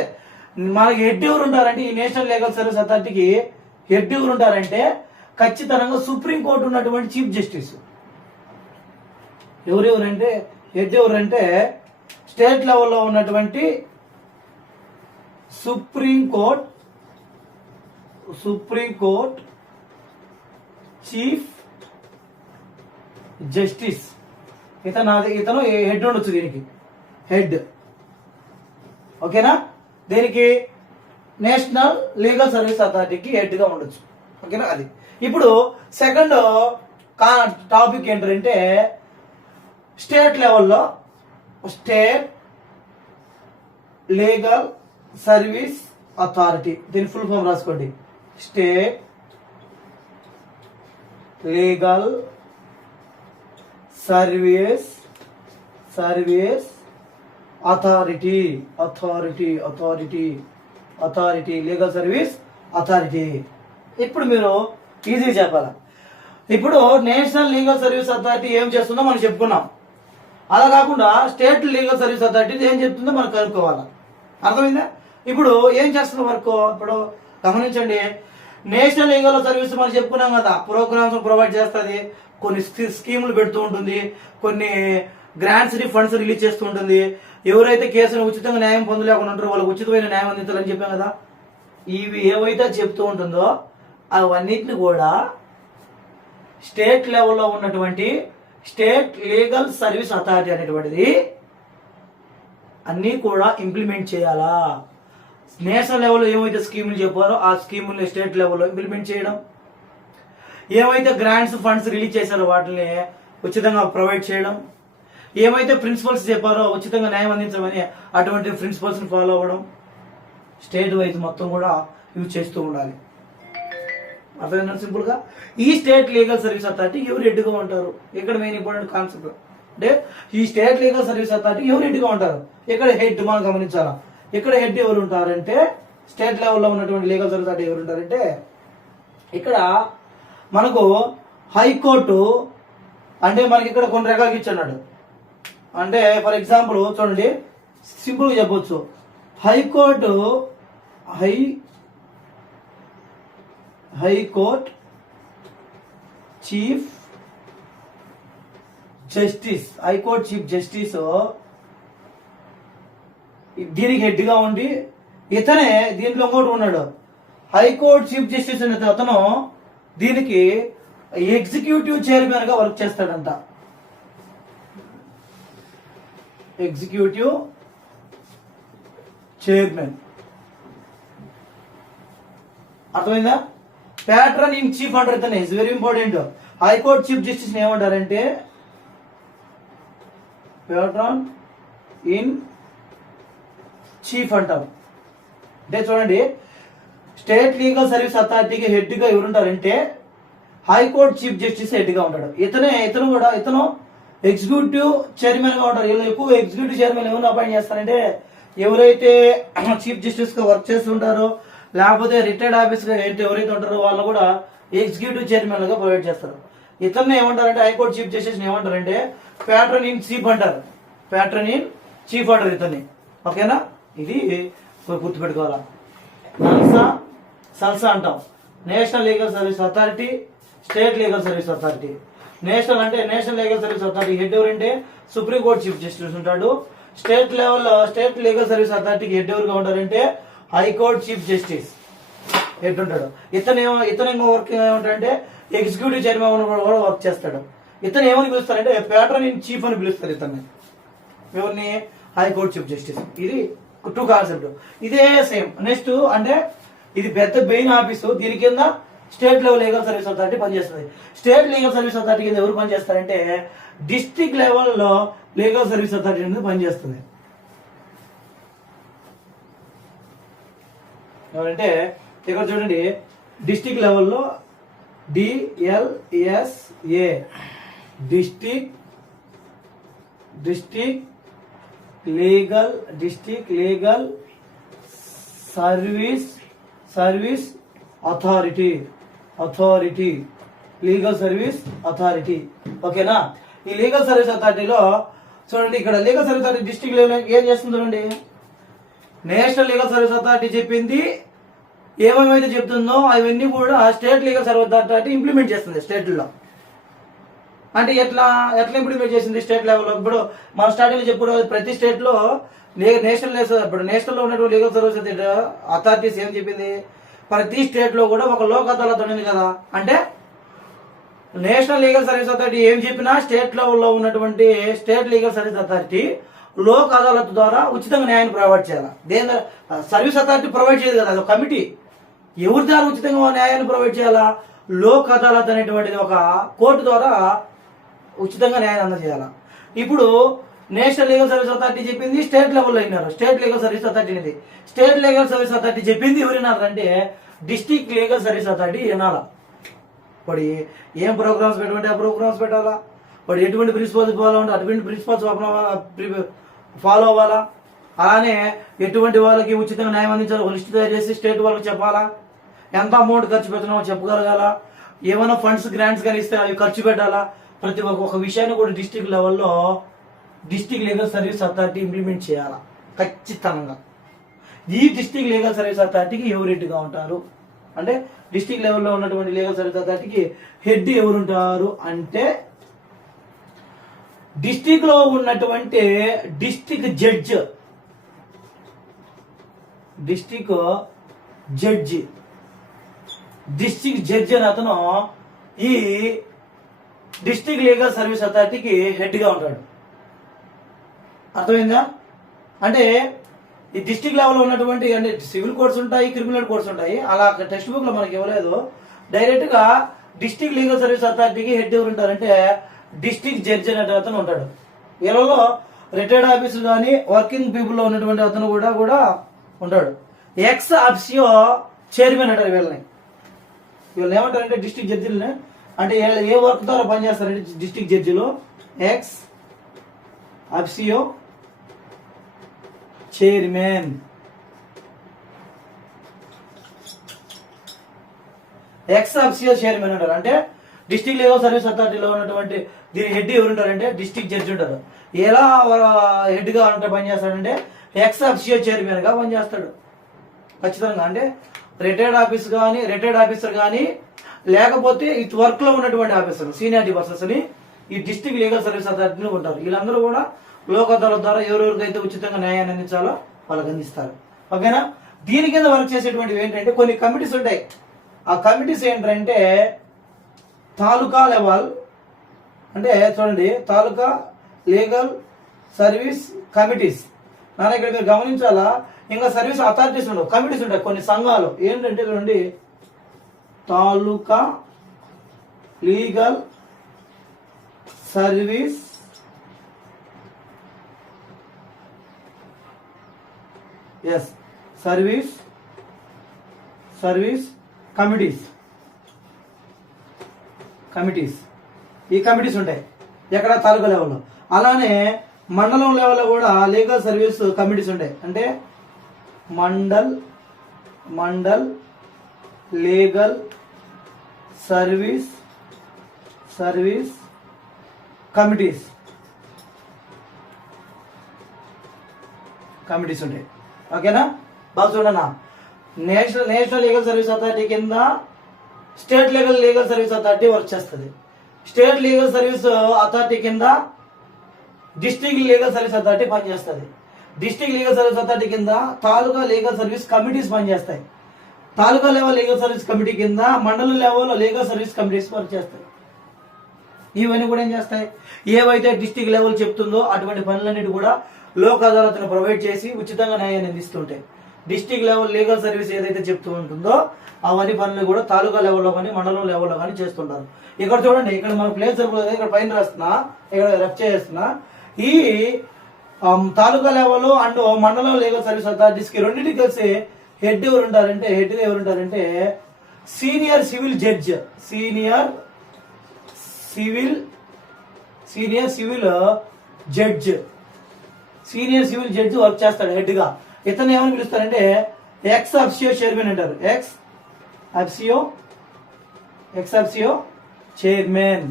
మనకి హెడ్ ఎవరు ఉంటారంటే ఈ నేషనల్ లీగల్ సర్వీస్ అథారిటీకి హెడ్ ఎవరు ఉంటారంటే ఖచ్చితంగా సుప్రీంకోర్టు ఉన్నటువంటి చీఫ్ జస్టిస్. ఎవరెవరంటే హెడ్ ఎవరంటే స్టేట్ లెవెల్లో ఉన్నటువంటి సుప్రీంకోర్ట్ చీఫ్ జస్టిస్. ఇతను హెడ్ ఉండొచ్చు, దీనికి హెడ్. ఓకేనా, దీనికి నేషనల్ లీగల్ సర్వీస్ అథారిటీకి హెడ్ గా ఉండొచ్చు. ఓకేనా, అది. ఇప్పుడు సెకండ్ టాపిక్ ఏంటంటే స్టేట్ లెవెల్లో స్టేట్ లీగల్ సర్వీస్ అథారిటీ. దీని ఫుల్ ఫామ్ రాసుకోండి, state legal service authority legal service authority. ఇప్పుడు మీరు ఈజీ చెప్పాలా. ఇప్పుడు నేషనల్ లీగల్ సర్వీస్ అథారిటీ ఏం చేస్తుందో మనం చెప్పుకున్నాం. అలా కాకుండా స్టేట్ లీగల్ సర్వీస్ అథారిటీ ఏం చెప్తుందో మనం కనుక్కోవాలా. అర్థమైందా? ఇప్పుడు ఏం చేస్తున్న వర్క్ ఇప్పుడు గమనించండి. నేషనల్ లీగల్ సర్వీస్ మనం చెప్పుకున్నాం కదా, ప్రోగ్రామ్స్ ప్రొవైడ్ చేస్తుంది, కొన్ని స్కీములు పెడుతూ ఉంటుంది, కొన్ని గ్రాంట్స్ ని ఫండ్స్ రిలీజ్ చేస్తూ ఉంటుంది. ఎవరైతే కేసును ఉచితంగా న్యాయం పొందలేకుండా ఉంటారో వాళ్ళకి ఉచితమైన న్యాయం అందించాలని చెప్పాం కదా. ఇవి ఏవైతే చెప్తూ ఉంటుందో అవన్నిటిని కూడా స్టేట్ లెవెల్లో ఉన్నటువంటి స్టేట్ లీగల్ సర్వీస్ అథారిటీ అనేటువంటిది అన్నీ కూడా ఇంప్లిమెంట్ చేయాలా. నేషనల్ లెవెల్లో ఏమైతే స్కీములు చెప్పారో ఆ స్కీముల్ని స్టేట్ లెవెల్లో ఇంప్లిమెంట్ చేయడం, ఏమైతే గ్రాంట్స్ ఫండ్స్ రిలీజ్ చేశారో వాటిని ఉచితంగా ప్రొవైడ్ చేయడం, ఏమైతే ప్రిన్సిపల్స్ చెప్పారో ఉచితంగా న్యాయం అందించమని అటువంటి ప్రిన్సిపల్స్ని ఫాలో అవ్వడం, స్టేట్ వైజ్ మొత్తం కూడా యూజ్ చేస్తూ ఉండాలి. అర్థమైందా సింపుల్ గా. ఈ స్టేట్ లీగల్ సర్వీస్ అథారిటీ ఎవరు హెడ్గా ఉంటారు? ఇక్కడ మెయిన్ ఇంపార్టెంట్ కాన్సెప్ట్ అంటే ఈ స్టేట్ లీగల్ సర్వీస్ అథారిటీ ఎవరు హెడ్గా ఉంటారు? ఇక్కడ హెడ్ మనం గమనించాలా. ఇక్కడ హెడ్ ఎవరు ఉంటారంటే స్టేట్ లెవెల్లో ఉన్నటువంటి లీగల్ సర్వీస్ అథారిటీ ఎవరు ఉంటారంటే ఇక్కడ మనకు హైకోర్టు అంటే మనకి ఇక్కడ కొన్ని రకాలకి ఇచ్చాడు. అంటే ఫర్ ఎగ్జాంపుల్ చూడండి, సింపుల్ గా చెప్పొచ్చు, high court high court chief justice, high court chief justice దీనికి హెడ్ గా ఉండి ఇతనే దీంట్లో ఇంకోటి ఉన్నాడు. హైకోర్టు చీఫ్ జస్టిస్ అనే అతను దీనికి ఎగ్జిక్యూటివ్ చైర్మన్ గా వర్క్ చేస్తాడంట. ఎగ్జిక్యూటివ్ చైర్మన్ అర్థమైందా? ప్యాట్రన్ ఇన్ చీఫ్ అంటారు ఇతనే. It's very important. High court chief justice ఏమంటారంటే ప్యాట్రన్ ఇన్ చీఫ్ అంటారు. అంటే చూడండి, స్టేట్ లీగల్ సర్వీస్ అథారిటీకి హెడ్ గా ఎవరుంటారంటే హైకోర్టు చీఫ్ జస్టిస్ హెడ్ గా ఉంటాడు. ఇతను ఎగ్జిక్యూటివ్ చైర్మన్ గా ఉంటారు. వీళ్ళు ఎక్కువ ఎగ్జిక్యూటివ్ చైర్మన్ ఎవరిని అపాయింట్ చేస్తారంటే ఎవరైతే చీఫ్ జస్టిస్ గా వర్క్ చేస్తుంటారో లేకపోతే రిటైర్డ్ ఆఫీసర్ ఎవరైతే ఉంటారో వాళ్ళు కూడా ఎగ్జిక్యూటివ్ చైర్మన్ గా ప్రొవైడ్ చేస్తారు. ఇతన్ని ఏమంటారంటే హైకోర్టు చీఫ్ జస్టిస్ ఏమంటారంటే ప్యాట్రన్ ఇన్ చీఫ్ అంటారు. ప్యాట్రన్ ఇన్ చీఫ్ అంటారు ఇతన్ని. ఓకేనా? ఇది గుర్తుపెట్టుకోవాలా. సల్సా అంటాం. National legal service authority, state legal service authority. National legal service authority head ఎవరంటే సుప్రీం కోర్టు చీఫ్ జస్టిస్ ఉంటాడు. స్టేట్ లెవెల్లో స్టేట్ లీగల్ సర్వీస్ అథారిటీకి హెడ్ ఎవరుగా ఉంటారంటే హైకోర్టు చీఫ్ జస్టిస్ హెడ్ ఉంటాడు. ఇతను వర్క్ ఏమంటారంటే ఎగ్జిక్యూటివ్ చైర్మన్ కూడా వర్క్ చేస్తాడు. ఇతను ఏమని పిలుస్తారంటే ప్యాట్రన్ ఇన్ చీఫ్ అని పిలుస్తారు ఇతన్ని. ఎవరిని? High court chief justice. ఇది టూ కాన్సెప్ట్. ఇదే సేమ్. నెక్స్ట్ అంటే ఇది పెద్ద మెయిన్ ఆఫీసు. దీని కింద state level legal service authority పనిచేస్తుంది. స్టేట్ లీగల్ సర్వీస్ అథారిటీ కింద ఎవరు పనిచేస్తారంటే డిస్ట్రిక్ట్ లెవెల్లో లీగల్ సర్వీస్ అథారిటీ అనేది పనిచేస్తుంది. ఎవరంటే ఇక్కడ చూడండి, డిస్ట్రిక్ట్ లెవెల్లో DLSA district legal service authority legal service authority. ఓకేనా? ఈ లీగల్ సర్వీస్ అథారిటీలో చూడండి, ఇక్కడ legal service authority district level ఏం చేస్తుంది చూడండి. నేషనల్ లీగల్ సర్వీస్ అథారిటీ చెప్పింది ఏమేమైతే చెప్తుందో అవన్నీ కూడా state legal service authority implement చేస్తుంది స్టేట్లో. అంటే ఎట్లా ఇంప్లిమెంట్ చేసింది స్టేట్ లెవెల్లో? ఇప్పుడు మన స్టార్టింగ్ చెప్పుడు ప్రతి స్టేట్ లో నేషనల్ లో ఉన్నటువంటి లీగల్ సర్వీస్ అథారిటీస్ ఏం చెప్పింది, ప్రతి స్టేట్ లో కూడా ఒక లోక్ అదాలత్ ఉంది కదా. అంటే నేషనల్ లీగల్ సర్వీస్ అథారిటీ ఏం చెప్పినా స్టేట్ లెవెల్లో ఉన్నటువంటి state legal service authority Lok Adalat ద్వారా ఉచితంగా న్యాయాన్ని ప్రొవైడ్ చేయాలి. దేని సర్వీస్ అథారిటీ ప్రొవైడ్ చేయదు కదా, అది కమిటీ. ఎవరి ద్వారా ఉచితంగా న్యాయాన్ని ప్రొవైడ్ చేయాలా? లోక్ అదాలత్ అనేటువంటిది ఒక కోర్టు ద్వారా ఉచితంగా న్యాయాన్ని అందజేయాలి. ఇప్పుడు నేషనల్ లీగల్ సర్వీస్ అథారిటీ చెప్పింది స్టేట్ లెవెల్లో అయినారు. స్టేట్ లీగల్ సర్వీస్ అథారిటీ అనేది స్టేట్ లీగల్ సర్వీస్ అథారిటీ చెప్పింది ఎవరు వినారంటే డిస్ట్రిక్ట్ లీగల్ సర్వీస్ అథారిటీ వినాలా. వాడు ఏం ప్రోగ్రామ్స్ పెట్టమంటే ఆ ప్రోగ్రామ్స్ పెట్టాలా, వాడు ఎటువంటి ప్రిన్సిపల్స్ ఫాలో ఉంటే అటువంటి ప్రిన్సిపల్స్ ఫాలో అవ్వాలా. అలానే ఎటువంటి వాళ్ళకి ఉచితంగా న్యాయం అందించాలో ఒక లిస్ట్ తయారు చేసి స్టేట్ వాళ్ళకి చెప్పాలా. ఎంత అమౌంట్ ఖర్చు పెడుతున్నామో చెప్పగలగాల. ఏమైనా ఫండ్స్ గ్రాంట్స్ కానీ ఇస్తే అవి ఖర్చు పెట్టాలా. ప్రతి ఒక్క విషయాన్ని కూడా డిస్ట్రిక్ట్ లెవెల్లో district legal service authority implement చేయాలా ఖచ్చితంగా. ఈ డిస్ట్రిక్ట్ లీగల్ సర్వీస్ అథారిటీకి ఎవరు హెడ్గా ఉంటారు అంటే డిస్ట్రిక్ట్ లెవెల్లో ఉన్నటువంటి లీగల్ సర్వీస్ అథారిటీకి హెడ్ ఎవరుంటారు అంటే డిస్టిక్ లో ఉన్నటువంటి డిస్టిక్ జడ్జ్ అని అతను ఈ డిస్టిక్ లీగల్ సర్వీస్ అథారిటీకి హెడ్ గా ఉంటాడు. అర్థమైందా? అంటే ఈ డిస్టిక్ లెవెల్లో ఉన్నటువంటి అంటే సివిల్ కోర్ట్స్ ఉంటాయి, క్రిమినల్ కోర్ట్స్ ఉంటాయి. అలా టెక్స్ట్ బుక్ లో మనకి ఇవ్వలేదు. డైరెక్ట్ గా డిస్టిక్ లీగల్ సర్వీస్ అథారిటీకి హెడ్ ఎవరు ఉంటారంటే డిస్టిక్ జడ్జ్ అనే అతను ఉంటాడు. వీళ్ళలో రిటైర్డ్ ఆఫీసర్ కానీ వర్కింగ్ పీపుల్ లో ఉన్నటువంటి అతను కూడా ఉంటాడు. ఎక్స్ ఆఫీసియో చైర్మన్ అంటారు వీళ్ళని ఏమంటారంటే డిస్టిక్ జడ్జిలని. అంటే ఏ వర్క్ ద్వారా పనిచేస్తారంటే డిస్టిక్ జడ్జిలు ex officio chairman. Ex officio chairman అంటారు. అంటే డిస్టిక్ లీగల్ సర్వీస్ అథారిటీలో ఉన్నటువంటి దీని హెడ్ ఎవరు ఉంటారంటే డిస్టిక్ జడ్జి ఉంటారు. ఎలా హెడ్ గా ఉంటే పనిచేస్తాడంటే ఎక్స్ ఆఫీసియో చైర్మన్ గా పనిచేస్తాడు ఖచ్చితంగా. అంటే రిటైర్డ్ ఆఫీసర్ కానీ లేకపోతే ఈ వర్క్ లో ఉన్నటువంటి ఆఫీసర్ సీనియారిటీ పర్సన్స్ ని ఈ డిస్టిక్ లీగల్ సర్వీస్ అథారిటీ ఉంటారు. వీళ్ళందరూ కూడా లోక్ అదాలత్ ద్వారా ఎవరెవరికైతే ఉచితంగా న్యాయాన్ని అందించాలో వాళ్ళకి అందిస్తారు. ఓకేనా? దీని కింద వర్క్ చేసేటువంటివి ఏంటంటే కొన్ని కమిటీస్ ఉంటాయి. ఆ కమిటీస్ ఏంటంటే తాలూకా లెవెల్, అంటే చూడండి తాలూకా లీగల్ సర్వీస్ కమిటీస్. నాన్న ఇక్కడ మీరు గమనించాలా, ఇంకా సర్వీస్ అథారిటీస్ ఉండవు, కమిటీస్ ఉంటాయి. కొన్ని సంఘాలు ఏంటంటే చూడండి తాలూకా లీగల్ సర్వీస్ సర్వీస్ కమిటీస్. ఈ కమిటీస్ ఉంటాయి ఎక్కడ తాలూకా లెవెల్లో. అలానే మండలం లెవెల్లో కూడా లీగల్ సర్వీస్ కమిటీస్ ఉంటాయి. అంటే మండల్ లీగల్ సర్వీస్ కమిటీస్ ఉంటాయి. ఓకేనా? బాగా చూడన్నా, నేషనల్ లీగల్ సర్వీస్ అథారిటీ కింద state legal service authority work చేస్తుంది. స్టేట్ లీగల్ సర్వీస్ అథారిటీ కింద డిస్ట్రిక్ట్ లీగల్ సర్వీస్ అథారిటీ పనిచేస్తుంది. డిస్ట్రిక్ట్ లీగల్ సర్వీస్ అథారిటీ కింద తాలూకా లీగల్ సర్వీస్ కమిటీస్ పనిచేస్తాయి. తాలూకా లెవెల్ లీగల్ సర్వీస్ కమిటీ కింద మండల level legal service committees work చేస్తాయి. ఇవన్నీ కూడా ఏం చేస్తాయి, ఏవైతే డిస్ట్రిక్ట్ లెవెల్ చెప్తుందో అటువంటి పనులన్నిటి కూడా లోక్ అదాలత్ను ప్రొవైడ్ చేసి ఉచితంగా న్యాయాన్ని అందిస్తుంటాయి. డిస్ట్రిక్ట్ లెవెల్ లీగల్ సర్వీస్ ఏదైతే చెప్తూ ఉంటుందో అవన్నీ పనులు కూడా తాలూకా లెవెల్లో కానీ మండలం లెవెల్లో కానీ చేస్తుంటారు. ఇక్కడ చూడండి, ఇక్కడ మన ప్లేస్ సరిపోతుంది, ఇక్కడ పైన రాస్తున్నా, ఇక్కడ రఫ్ చేస్తున్నా. ఈ తాలూకా లెవెల్ అండ్ మండలం లీగల్ సర్వీస్ అథారిటీస్ కి రెండింటికి కలిసి హెడ్ ఎవరు ఉంటారంటే సీనియర్ సివిల్ జడ్జ్ వర్క్ చేస్తాడు హెడ్ గా. ఇతను ఏమని పిలుస్తారంటే ఎక్స్ ఆఫీసియో చైర్మన్ అంటారు. ఎక్స్ ఆఫీసియో చైర్మన్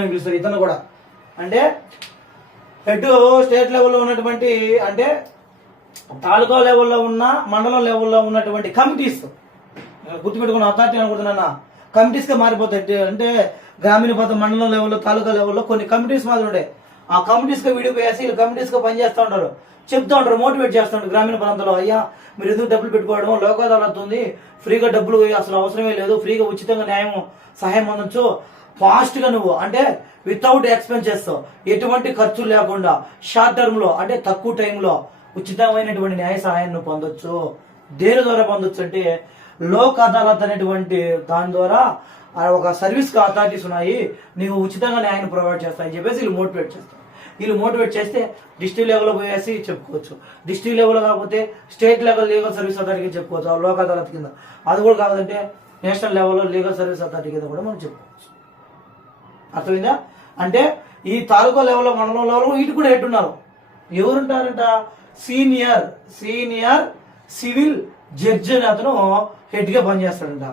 అని పిలుస్తారు ఇతను కూడా. అంటే హెడ్ స్టేట్ లెవెల్లో ఉన్నటువంటి, అంటే తాలూకా లెవెల్లో ఉన్న మండలం లెవెల్లో ఉన్నటువంటి కమిటీస్, గుర్తుపెట్టుకున్న అథారిటీ అనుకుంటున్నా కమిటీస్ గా మారిపోతాయి. అంటే గ్రామీణ ప్రాంతం మండలం లెవెల్లో తాలూకా లెవెల్లో కొన్ని కమిటీస్ మాత్రం ఉంటాయి. ఆ కమిటీస్ గా విడిపోయేసి కమిటీస్ గా పనిచేస్తూ ఉంటారు, చెప్తూ ఉంటారు, మోటివేట్ చేస్తూ ఉంటారు గ్రామీణ ప్రాంతంలో. అయ్యా మీరు ఎందుకు డబ్బులు పెట్టుకోవడం, లోక్ అదాలత్ ఉంది, ఫ్రీగా డబ్బులు అసలు అవసరమే లేదు, ఫ్రీగా ఉచితంగా న్యాయం సహాయం పొందొచ్చు, ఫాస్ట్ గా నువ్వు అంటే వితౌట్ ఎక్స్పెన్సెస్, ఎటువంటి ఖర్చు లేకుండా షార్ట్ టర్మ్ లో అంటే తక్కువ టైంలో ఉచితమైనటువంటి న్యాయ సహాయాన్ని పొందొచ్చు. దేని ద్వారా పొందొచ్చు అంటే లోక్ అదాలత్ అనేటువంటి దాని ద్వారా ఒక సర్వీస్ అథారిటీస్ ఉన్నాయి, నీకు ఉచితంగా న్యాయాన్ని ప్రొవైడ్ చేస్తాయని చెప్పేసి వీళ్ళు మోటివేట్ చేస్తారు. వీళ్ళు మోటివేట్ చేస్తే డిస్ట్రిక్ట్ లెవెల్లో పోయేసి చెప్పుకోవచ్చు. డిస్ట్రిక్ట్ లెవెల్లో కాకపోతే state level legal service authority చెప్పుకోవచ్చు లోక్ అదాలత్ కింద. అది కూడా కాదంటే నేషనల్ లెవెల్లో లీగల్ సర్వీస్ అథారిటీ కింద కూడా మనం చెప్పుకోవచ్చు. అర్థమైందా? అంటే ఈ తాలూకా లెవెల్లో మండలం లెవెల్లో వీటి కూడా హెడ్ ఉన్నారు. ఎవరుంటారంట? సీనియర్ సివిల్ జడ్జి అని అతను హెడ్ గా పనిచేస్తాడంట.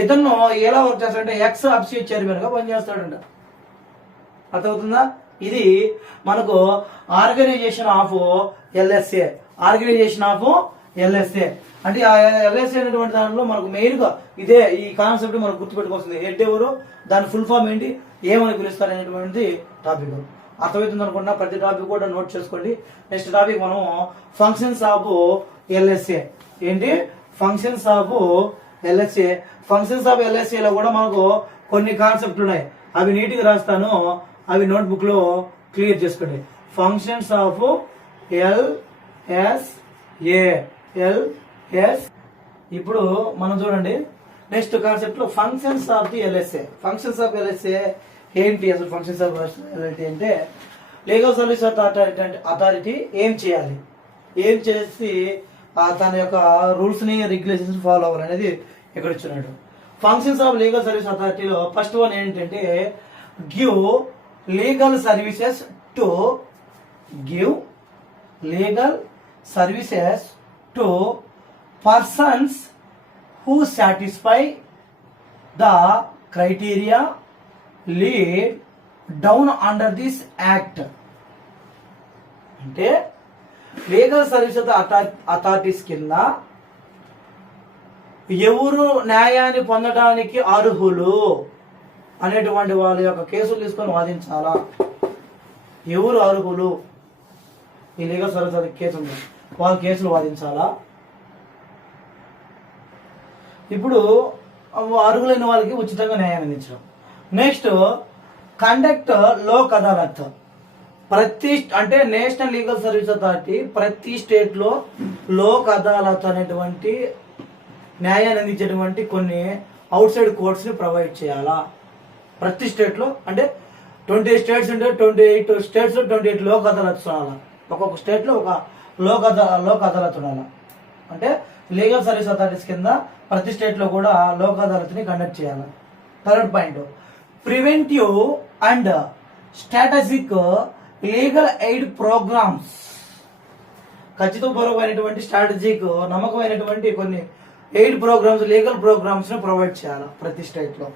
ఇతను ఎలా వర్క్ చేస్తాడంటే ఎక్స్ ఆఫీసియో చైర్మన్ గా పనిచేస్తాడంట. అర్థమవుతుందా? ఇది మనకు ఆర్గనైజేషన్ ఆఫ్ ఎల్ఎస్ఏ అంటే ఆ ఎల్ఐసి అనేటువంటి దాంట్లో మనకు మెయిన్ గా ఇదే ఈ కాన్సెప్ట్ మనకు గుర్తుపెట్టుకోవాల్సింది. హెడ్ ఎవరు, దాని ఫుల్ ఫామ్ ఏంటి, ఏమని పిలుస్తారు అనేటువంటిది టాపిక్. అర్థమవుతుంది అనుకున్నా ప్రతి టాపిక్ కూడా నోట్ చేసుకోండి. నెక్స్ట్ టాపిక్ మనం ఫంక్షన్స్ ఆఫ్ ఎల్ఎస్ఏ. ఏంటి functions of LSA? Functions of LSA లో కూడా మనకు కొన్ని కాన్సెప్ట్లు ఉన్నాయి, అవి నీట్గా రాస్తాను, అవి నోట్బుక్ లో క్లియర్ చేసుకోండి. Functions of LS. ఇప్పుడు మనం చూడండి నెక్స్ట్ కాన్సెప్ట్ లో functions of the LSA. Functions of LSA ఏంటి అసలు? ఫంక్షన్స్ ఆఫ్ ఎల్ఎస్ఏ అంటే లీగల్ సర్వీస్ అథారిటీ ఏం చేయాలి, ఏం చేసి తన యొక్క రూల్స్ ని రెగ్యులేషన్స్ ఫాలో అవ్వాలనేది ఇక్కడ ఇచ్చినాడు. ఫంక్షన్స్ ఆఫ్ లీగల్ సర్వీస్ అథారిటీలో ఫస్ట్ వన్ ఏంటంటే give legal services to persons who satisfy the criteria laid down under this act. అంటే లీగల్ సర్వీస్ అథారిటీస్ కింద ఎవరు న్యాయాన్ని పొందడానికి అర్హులు అనేటువంటి వాళ్ళ యొక్క కేసులు తీసుకొని వాదించాలా. ఎవరు అర్హులు ఈ లీగల్ సర్వీస్ కేసు ఉంది, వాళ్ళ కేసులు వాదించాలా. ఇప్పుడు అర్హులైన వాళ్ళకి ఉచితంగా న్యాయం అందించడం. Next conduct Lok Adalat. అంటే నేషనల్ లీగల్ సర్వీస్ అథారిటీ ప్రతి స్టేట్ లో లోక్ అదాలత్ అనేటువంటి న్యాయాన్ని అందించేటువంటి కొన్ని అవుట్ సైడ్ కోర్ట్స్ ని ప్రొవైడ్ చేయాలా ప్రతి స్టేట్ లో. అంటే 28 స్టేట్స్ ఉంటే 28 స్టేట్స్ లో 28 లోక్ అదాలత్స్ ఉండాలి. ఒక్కొక్క స్టేట్ లో ఒక లోక్ అదాలత్ ఉండాలి. అంటే లీగల్ సర్వీస్ అథారిటీస్ కింద ప్రతి స్టేట్ లో కూడా లోక్ అదాలత్ ని కండక్ట్ చేయాలి. Third point preventive and strategic legal aid programmes. ఖచ్చితపూర్వకమైనటువంటి స్ట్రాటజిక్ నమ్మకమైనటువంటి కొన్ని ఎయిడ్ ప్రోగ్రామ్స్, లీగల్ ప్రోగ్రామ్స్ ని ప్రొవైడ్ చేయాలి ప్రతి స్టేట్ లో.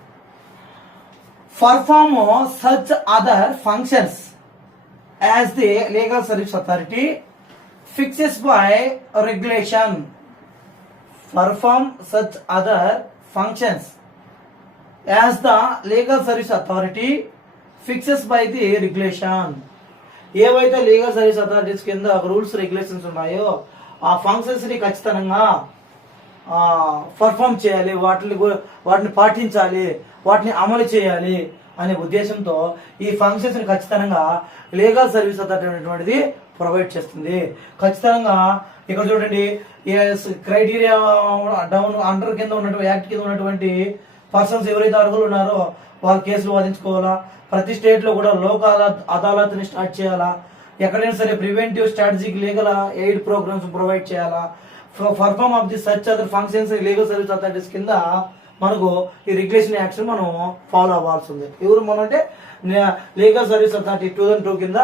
Perform such other functions as the legal service authority fixes by regulation. Perform such other functions as the legal service authority fixes by the regulation. ఏవైతే legal service authorities కింద rules regulations ఉన్నాయో ఆ functions ని ఖచ్చితంగా perform చేయాలి, వాటిని పాటించాలి, వాటిని అమలు చేయాలి అనే ఉద్దేశంతో ఈ ఫంక్షన్స్ ని ఖచ్చితంగా లీగల్ సర్వీస్ అథారిటీ అనేటువంటిది ప్రొవైడ్ చేస్తుంది. ఖచ్చితంగా ఇక్కడ చూడండి క్రైటీరియా డౌన్ అండర్ కింద ఉన్నటువంటి యాక్ట్ కింద ఉన్నటువంటి పర్సన్స్ ఎవరైతే అర్హులు ఉన్నారో వాళ్ళ కేసులు వాదించుకోవాలా. ప్రతి స్టేట్ లో కూడా లోక్ అదాలత్ ని స్టార్ట్ చేయాలా. ఎక్కడైనా సరే preventive strategic legal aid programmes provide చేయాలా. Perform of the such other functions legal service authorities కింద మనకు ఈ రెగ్యులేషన్ యాక్ట్స్ మనం ఫాలో అవ్వాల్సి ఉంది. ఎవరు మనం అంటే లీగల్ సర్వీస్ అథారిటీ 2002 కింద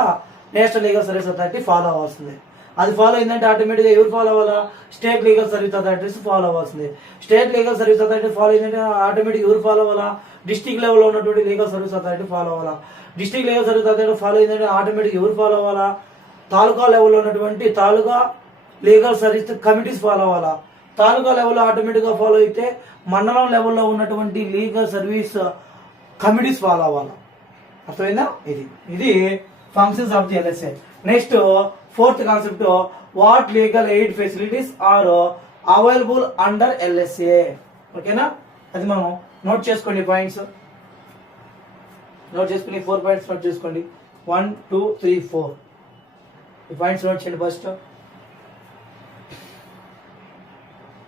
national legal service authority follow అవ్వాల్సింది. అది ఫాలో అయిందంటే ఆటోమేటిక్గా ఎవరు ఫాలో అవ్వాలా? State legal service authorities follow అవ్వాల్సింది. State legal service authority follow అయిందంటే ఆటోమేటిక్ ఎవరు ఫాలో అవ్వాలా? డిస్ట్రిక్ట్ లెవెల్లో ఉన్నటువంటి లీగల్ సర్వీస్ అథారిటీ ఫాలో అవ్వాలా. District legal service authority follow అయిందంటే ఆటోమేటిక్ ఎవరు ఫాలో అవ్వాలా? తాలూకా లెవెల్లో ఉన్నటువంటి taluka legal service committees follow అవ్వాలా. తాలూకా లెవెల్లో ఆటోమేటిక్గా ఫాలో అయితే మండలం లెవెల్లో ఉన్నటువంటి లీగల్ సర్వీస్ కమిటీస్ ఫాలో అవ్వాలా. అర్థమైందా? ఇది functions of the LSA. Next fourth concept what legal aid facilities are available under LSA. ఓకేనా? అది మనం నోట్ చేసుకోండి. పాయింట్స్ నోట్ చేసుకుని 4 పాయింట్స్ నోట్ చేసుకోండి. 1 2 3 4 ఈ పాయింట్స్ నోట్ చేయండి.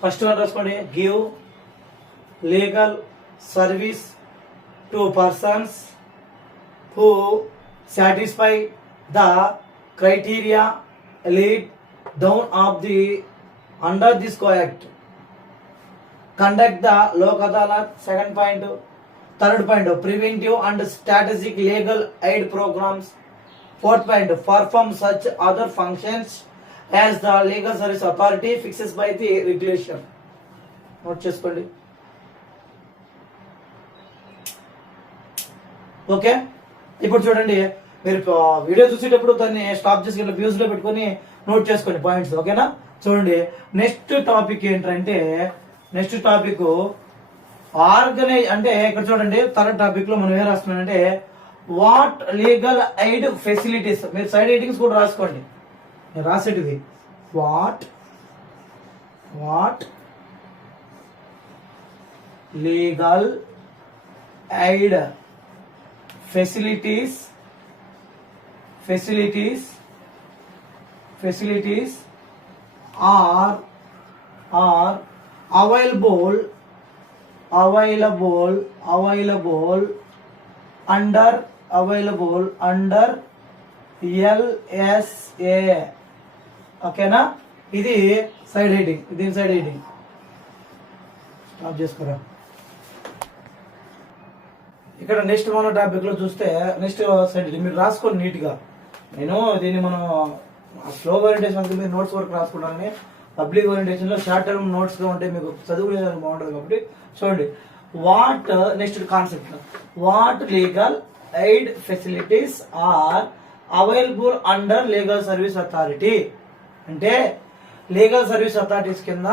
ఫస్ట్ వన్ రాసుకోండి. Give legal service to persons who satisfy the criteria laid down of the under this act. Conduct the Lok Adalat. Second point. Third point, preventive and strategic legal aid programs. Fourth point, perform such other functions as the legal service authority fixes by the regulation. Note చేసుకోండి. Okay, ఇప్పుడు చూడండి, మీరు video చూసేటప్పుడు దాన్ని stop చేసి views లో పెట్టుకొని note చేసుకోండి పాయింట్స్. ఓకేనా? చూడండి, నెక్స్ట్ టాపిక్ ఏంటంటే నెక్స్ట్ టాపిక్ ఆర్గనైజ్. అంటే ఇక్కడ చూడండి, థర్డ్ టాపిక్ లో మనం ఏం రాస్తున్నామంటే వాట్ లీగల్ ఎయిడ్ ఫెసిలిటీస్. మీరు సైడ్ ఎయిటింగ్స్ కూడా రాసుకోండి, నేను రాసేటిది what legal aid facilities are available under LSA. ఓకేనా? ఇది సైడ్ హెడింగ్, దీని సైడ్ హెడింగ్ స్టాప్ చేసుకోరా. ఇక్కడ నెక్స్ట్ మన టాపిక్ లో చూస్తే నెక్స్ట్ సైడ్ మీరు రాసుకోండి నీట్ గా. నేను దీన్ని మనం స్లో ఓరియంటేషన్ అంటే మీరు నోట్స్ వరకు రాసుకుంటానని, పబ్లిక్ ఓరియంటేషన్ లో షార్ట్ టర్మ్ నోట్స్ గా ఉంటే మీకు చదువుకునేదానికి బాగుంటుంది. కాబట్టి చూడండి, what next concept what legal aid facilities are available under legal service authority. అంటే లీగల్ సర్వీస్ అథారిటీస్ కింద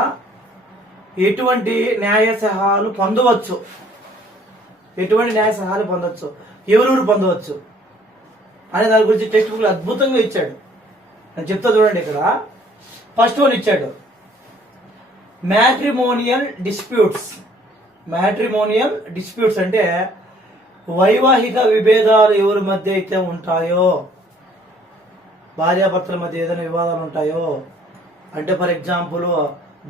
ఎటువంటి న్యాయ సహాయాలు పొందవచ్చు, ఎవరెవరు పొందవచ్చు అనే దాని గురించి టెక్స్ట్ బుక్ అద్భుతంగా ఇచ్చాడు. నేను చెప్తా చూడండి. ఇక్కడ ఫస్ట్ వన్ ఇచ్చాడు, మ్యాట్రిమోనియల్ డిస్ప్యూట్స్ అంటే వైవాహిక విభేదాలు ఎవరి మధ్య అయితే ఉంటాయో, భార్యాభర్తల మధ్య ఏదైనా వివాదాలు ఉంటాయో, అంటే ఫర్ ఎగ్జాంపుల్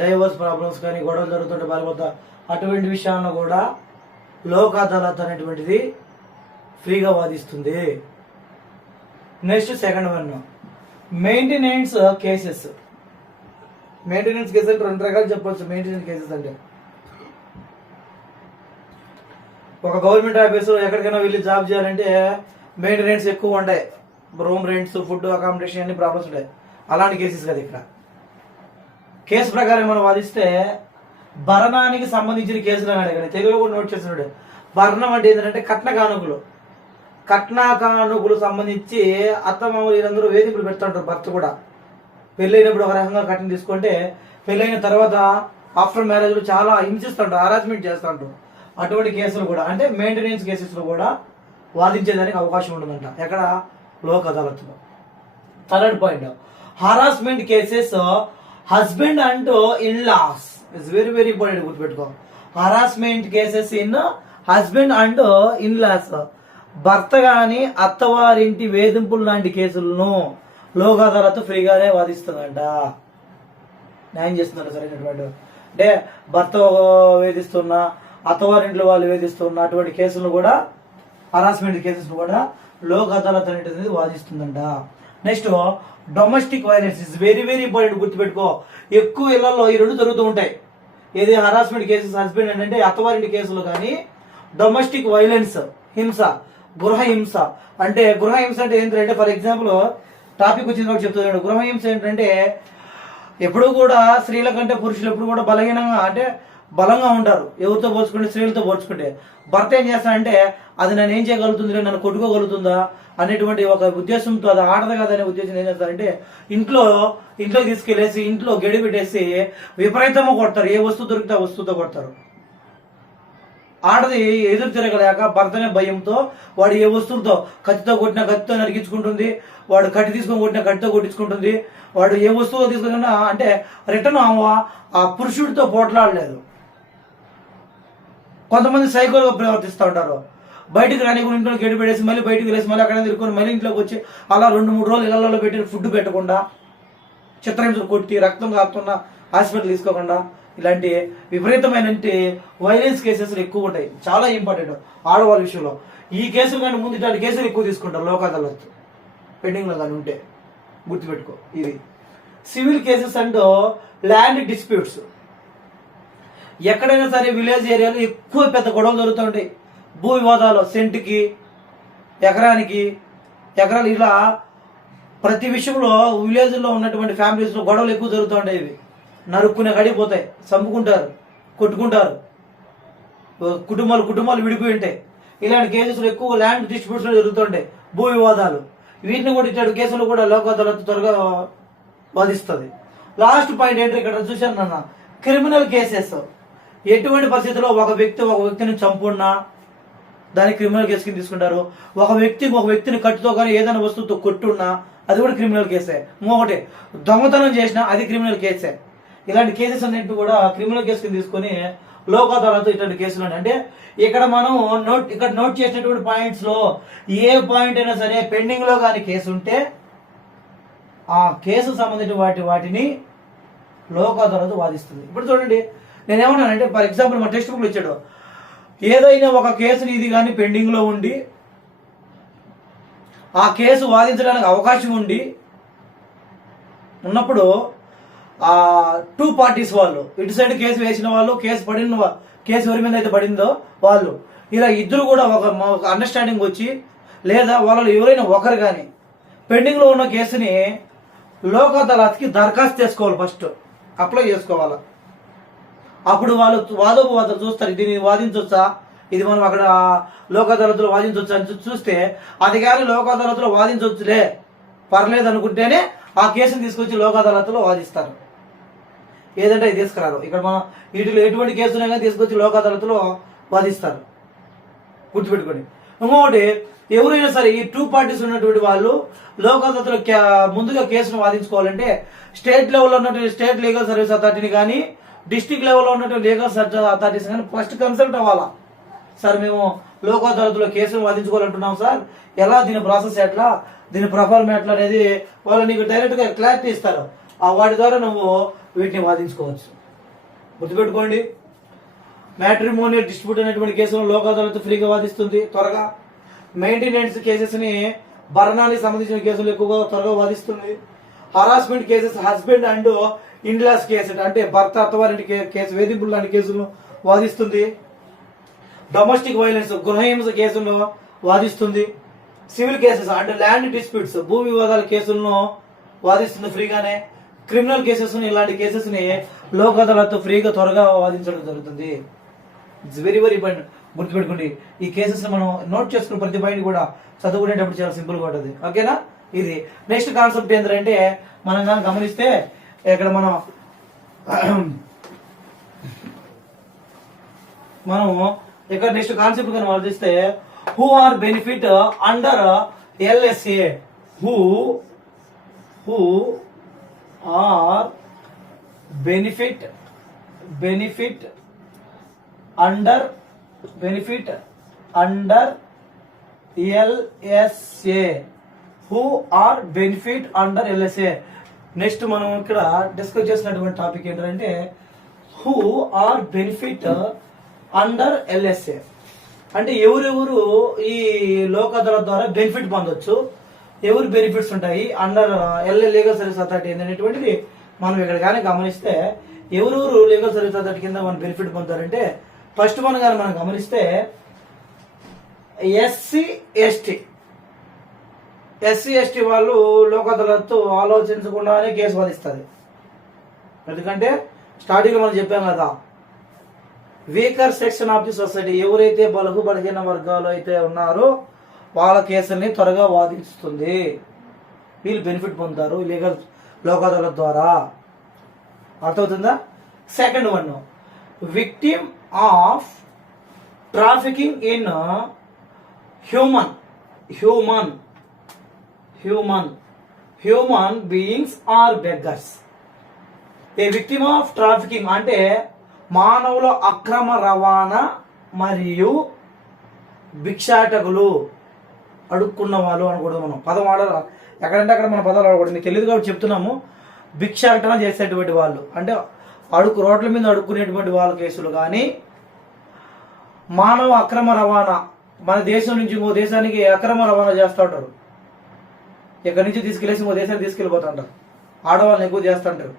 డైవర్స్ ప్రాబ్లమ్స్ కానీ గొడవలు జరుగుతుంటే భార్యాభర్త, అటువంటి విషయాలను కూడా లోక్ అదాలత్ అనేటువంటిది ఫ్రీగా వాదిస్తుంది. Next second one, maintenance cases అంటే రెండు రకాలు చెప్పొచ్చు. మెయింటెనెన్స్ కేసెస్ అంటే ఒక గవర్నమెంట్ ఆఫీసు ఎక్కడికైనా వెళ్ళి జాబ్ చేయాలంటే మెయింటెనెన్స్ ఎక్కువ ఉంటాయి, రూమ్ రెంట్స్, ఫుడ్, అకామిడేషన్ అన్ని ప్రాబ్లమ్స్ ఉంటాయి. అలాంటి కేసెస్ కదా. ఇక్కడ కేసు ప్రకారం మనం వాదిస్తే భరణానికి సంబంధించిన కేసులు అన్నాడు. ఇక్కడ తెలుగులో కూడా నోట్ చేస్తున్నాడు. భరణం అంటే ఏంటంటే కట్న కానుకలు సంబంధించి అత్తమామలు వీళ్ళందరూ వేధింపులు పెడుతుంటారు. భర్త కూడా పెళ్ళైనప్పుడు ఒక రకంగా కట్నం తీసుకుంటే పెళ్ళైన తర్వాత ఆఫ్టర్ మ్యారేజ్ లో చాలా హింసిస్తుంటారు, హరాస్మెంట్ చేస్తుంటారు. అటువంటి కేసులు కూడా అంటే మెయింటెనెన్స్ కేసెస్ లో కూడా వాదించేదానికి అవకాశం ఉంటుందంట. ఎక్కడ? లోక్ అదాలత్లో. Third point, harassment cases husband and in laws. It's very very important, గుర్తుపెట్టుకో. Harassment cases in husband and in laws, భర్త గాని అత్తవారింటి వేధింపులు లాంటి కేసులను లోక్ అదాలత్ ఫ్రీగానే వాదిస్తుందంట, న్యాయం చేస్తుందంట. సరైనటువంటి అంటే భర్త వేధిస్తున్నా, అత్తవారింట్లో వాళ్ళు వేధిస్తున్న అటువంటి కేసులను కూడా, హరాస్మెంట్ కేసెస్ కూడా లోక్ అదాలత్ అనేది వాదిస్తుందంట. Next domestic violence is very very important, గుర్తుపెట్టుకో. ఎక్కువ ఇళ్లలో ఈ రెండు జరుగుతూ ఉంటాయి. ఏది? హరాస్మెంట్ కేసెస్ హస్బెండ్ అంటే అత్తవారింటి కేసులు, కానీ డొమెస్టిక్ వైలెన్స్ హింస, గృహహింస. అంటే గృహహింస అంటే ఏంటంటే ఫర్ ఎగ్జాంపుల్ టాపిక్ వచ్చింది కాబట్టి చెప్తున్నాడు. గృహహింస ఏంటంటే ఎప్పుడు కూడా స్త్రీల కంటే పురుషులు ఎప్పుడు కూడా బలహీనంగా అంటే బలంగా ఉంటారు. ఎవరితో పోల్చుకుంటే స్త్రీలతో పోల్చుకుంటే భర్త ఏం చేస్తాడంటే అది నన్ను ఏం చేయగలుగుతుంది, నన్ను కొట్టుకోగలుగుతుందా అనేటువంటి ఒక ఉద్దేశంతో, అది ఆడదు కదా అనే ఉద్దేశం ఏం చేస్తారంటే ఇంట్లోకి తీసుకెళ్లేసి ఇంట్లో గడి పెట్టేసి విపరీతంగా కొడతారు. ఏ వస్తువు దొరికితే ఆ వస్తువుతో కొడతారు. ఆడది ఎదురు తిరగలేక భర్తనే భయంతో వాడు ఏ వస్తువులతో, కత్తితో కొట్టిన కత్తితో నరికించుకుంటుంది, వాడు కట్టి తీసుకొని కొట్టిన కట్టితో కొట్టించుకుంటుంది, వాడు ఏ వస్తువులో తీసుకున్నా అంటే రిటర్న్ ఆ పురుషుడితో పోట్లాడలేదు. కొంతమంది సైకోలుగా ప్రవర్తిస్తూ ఉంటారు. బయటకు రాని కూడా ఇంట్లో గడి పెట్టేసి మళ్ళీ బయటకు వెళ్ళేసి మళ్ళీ అక్కడ తిరుక్కొని మళ్ళీ ఇంట్లోకి వచ్చి అలా 2-3 రోజులు ఇళ్లలో పెట్టి ఫుడ్ పెట్టకుండా, చిత్రహింసలు కొట్టి రక్తం కాపుతున్న హాస్పిటల్ తీసుకోకుండా, ఇలాంటి విపరీతమైన వైలెన్స్ కేసెస్ ఎక్కువ ఉంటాయి. చాలా ఇంపార్టెంట్ ఆడవాళ్ళ విషయంలో. ఈ కేసులు కానీ ముందు ఇట్లాంటి కేసులు ఎక్కువ తీసుకుంటారు లోక్ అదాలత్ పెండింగ్ లో కానీ ఉంటే, గుర్తుపెట్టుకో. ఇది civil cases and land disputes. ఎక్కడైనా సరే విలేజ్ ఏరియాలో ఎక్కువ పెద్ద గొడవలు జరుగుతూ ఉంటాయి. భూ వివాదాలు, సెంటుకి, ఎకరానికి, ఎకరాలు, ఇలా ప్రతి విషయంలో విలేజ్ లో ఉన్నటువంటి ఫ్యామిలీస్ లో గొడవలు ఎక్కువ జరుగుతూ ఉంటాయి. ఇవి నరుక్కునే గడిపోతాయి, చంపుకుంటారు, కొట్టుకుంటారు, కుటుంబాలు విడిపోయి ఉంటాయి. ఇలాంటి కేసెస్ ఎక్కువ ల్యాండ్ డిస్ప్యూట్స్ జరుగుతుంటాయి, భూ వివాదాలు. వీటిని కూడా ఇట్లాంటి కేసులు కూడా లోక్ అదాలత్ త్వరగా వాదిస్తుంది. లాస్ట్ పాయింట్ ఏంటంటే ఇక్కడ చూశాను నాన్న, క్రిమినల్ కేసెస్. ఎటువంటి పరిస్థితుల్లో ఒక వ్యక్తిని చంపున్నా దాన్ని క్రిమినల్ కేసు కింద తీసుకుంటారు. ఒక వ్యక్తిని కట్టుతో కానీ ఏదైనా వస్తువుతో కొట్టున్నా అది కూడా క్రిమినల్ కేసే. ఇంకొకటి దొంగతనం చేసినా అది క్రిమినల్ కేసే. ఇలాంటి కేసెస్ అన్నింటినీ కూడా క్రిమినల్ కేసు కింద తీసుకొని లోక్ అదాలత్ ఇట్లాంటి కేసులు అంటే ఇక్కడ మనం నోట్ చేసినటువంటి పాయింట్స్ లో ఏ పాయింట్ అయినా సరే పెండింగ్ లో కానీ కేసు ఉంటే ఆ కేసు సంబంధించిన వాటిని లోక్ అదాలత్ వాదిస్తుంది. ఇప్పుడు చూడండి, నేనేమన్నానంటే ఫర్ ఎగ్జాంపుల్ మా టెక్స్ట్ బుక్లు ఇచ్చాడు, ఏదైనా ఒక కేసుని ఇది కానీ పెండింగ్ లో ఉండి ఆ కేసు వాదించడానికి అవకాశం ఉన్నప్పుడు ఆ 2 పార్టీస్ వాళ్ళు, ఇటు సైడ్ కేసు వేసిన వాళ్ళు, కేసు ఎవరి మీద అయితే పడిందో వాళ్ళు, ఇలా ఇద్దరు కూడా ఒక అండర్స్టాండింగ్ వచ్చి, లేదా వాళ్ళు ఎవరైనా ఒకరు కానీ పెండింగ్ లో ఉన్న కేసుని లోక్ అదాలత్కి దరఖాస్తు చేసుకోవాలి, ఫస్ట్ అప్లై చేసుకోవాలి. అప్పుడు వాళ్ళు వాదోపవాదాలు చూస్తారు, దీన్ని వాదించవచ్చా, ఇది మనం అక్కడ లోక్ అదాలత్లో వాదించవచ్చా అని చూస్తే అది కానీ లోక్ అదాలత్లో వాదించవచ్చులే పర్లేదు అనుకుంటేనే ఆ కేసుని తీసుకొచ్చి లోక్ అదాలత్లో వాదిస్తారు. ఏదంటే ఇది తీసుకురారు. ఇక్కడ మనం వీటిలో ఎటువంటి కేసునైనా తీసుకొచ్చి లోక్ అదాలత్లో వాదిస్తారు, గుర్తుపెట్టుకోండి. ఇంకొకటి, ఎవరైనా సరే ఈ 2 పార్టీస్ ఉన్నటువంటి వాళ్ళు లోక్ అదాలత్లో ముందుగా కేసును వాదించుకోవాలంటే స్టేట్ లెవెల్లో ఉన్నటువంటి స్టేట్ లీగల్ సర్వీస్ అథారిటీని కానీ డిస్ట్రిక్ట్ లెవెల్లో ఉన్నటువంటి లీగల్ సర్వీస్ అథారిటీస్ కానీ ఫస్ట్ కన్సల్ట్ అవ్వాలా. సార్ మేము లోక్ అదాలత్లో కేసును వాదించుకోవాలంటున్నాం సార్, ఎలా దీని ప్రాసెస్ ఎట్లా, దీని ప్రొఫార్మ్ ఎట్లా అనేది వాళ్ళు నీకు డైరెక్ట్ గా క్లారిటీ ఇస్తారు. ఆ వాటి ద్వారా నువ్వు వీటిని వాదించుకోవచ్చు. గుర్తుపెట్టుకోండి, మ్యాట్రిమోనియల్ డిస్ప్యూట్ అనేటువంటి కేసులను లోక్ అదాలత్ ఫ్రీగా వాదిస్తుంది త్వరగా. మెయింటెనెన్స్ కేసెస్ ని భరణానికి సంబంధించిన కేసులు ఎక్కువగా త్వరగా వాదిస్తుంది. Harassment cases, husband and in laws case అంటే భర్త అత్తవారింటి కేసు, వేధింపులు లాంటి కేసులు వాదిస్తుంది. డొమెస్టిక్ వైలెన్స్, గృహహింస కేసులను వాదిస్తుంది. సివిల్ కేసెస్ అంటే ల్యాండ్ డిస్ప్యూట్స్, భూ వివాదాల కేసులను వాదిస్తుంది ఫ్రీగానే. క్రిమినల్ కేసెస్ ఇలాంటి కేసెస్ ని లోక్ అదాలత్ ఫ్రీగా త్వరగా వాదించడం జరుగుతుంది. ఇట్స్ వెరీ వెరీ ఇంపార్టెంట్, గుర్తుపెట్టుకోండి. ఈ కేసెస్ మనం నోట్ చేసుకున్న ప్రతి పాయింట్ కూడా చదువుకునేటప్పుడు చాలా సింపుల్ గా ఉంటుంది. ఓకేనా? ఇది నెక్స్ట్ కాన్సెప్ట్ ఏంటంటే మనం కానీ గమనిస్తే ఇక్కడ మనం ఇక్కడ నెక్స్ట్ కాన్సెప్ట్ కానీ ఆలోచిస్తే who are benefit under LSA, who are benefit under LSA, who are benefit under LSA. Next మనం ఇక్కడ డిస్కస్ చేసినటువంటి టాపిక్ ఏంటంటే who are benefit under LSA అంటే ఎవరెవరు ఈ లోక్ అదాలత్ ద్వారా బెనిఫిట్ పొందొచ్చు, ఎవరు బెనిఫిట్స్ ఉంటాయి అండర్ లీగల్ సర్వీస్ అథారిటీ అనేటువంటిది మనం ఇక్కడ కానీ గమనిస్తే ఎవరెవరు లీగల్ సర్వీస్ అథారిటీ కింద మనం బెనిఫిట్ పొందుతారంటే ఫస్ట్ మనం గమనిస్తే ఎస్సీ ఎస్టీ వాళ్ళు లోక్ అదాలత్ ఆలోచించకుండానే కేసు వాదిస్తుంది. ఎందుకంటే స్టార్టింగ్ లో మనం చెప్పాం కదా, weaker section of the society, ఎవరైతే బలహీన వర్గాలు అయితే ఉన్నారో వాళ్ళ కేసుల్ని త్వరగా వాదిస్తుంది, వీళ్ళు బెనిఫిట్ పొందుతారు లీగల్ లోక్ అదాలత్ ద్వారా. అర్థమవుతుందా? Second one, victim of trafficking in human beings or beggars. A victim of trafficking అంటే మానవుల అక్రమ రవాణా మరియు భిక్షాటకులు, అడుక్కున్న వాళ్ళు అనకూడదు, మనం పదం వాడాలి ఎక్కడంటే అక్కడ మన పదాలు వాడకూడదు. మీకు తెలియదు కాబట్టి చెప్తున్నాము. భిక్షాటన చేసేటువంటి వాళ్ళు అంటే రోడ్ల మీద అడుక్కునేటువంటి వాళ్ళ కేసులు కానీ, మానవ అక్రమ రవాణా, మన దేశం నుంచి ఇంకో దేశానికి అక్రమ రవాణా చేస్తూ ఉంటారు, ఇక్కడి నుంచి తీసుకెళ్లేసి ఇంకో దేశానికి తీసుకెళ్ళిపోతుంటారు, ఆడవాళ్ళని ఎక్కువ చేస్తుంటారు.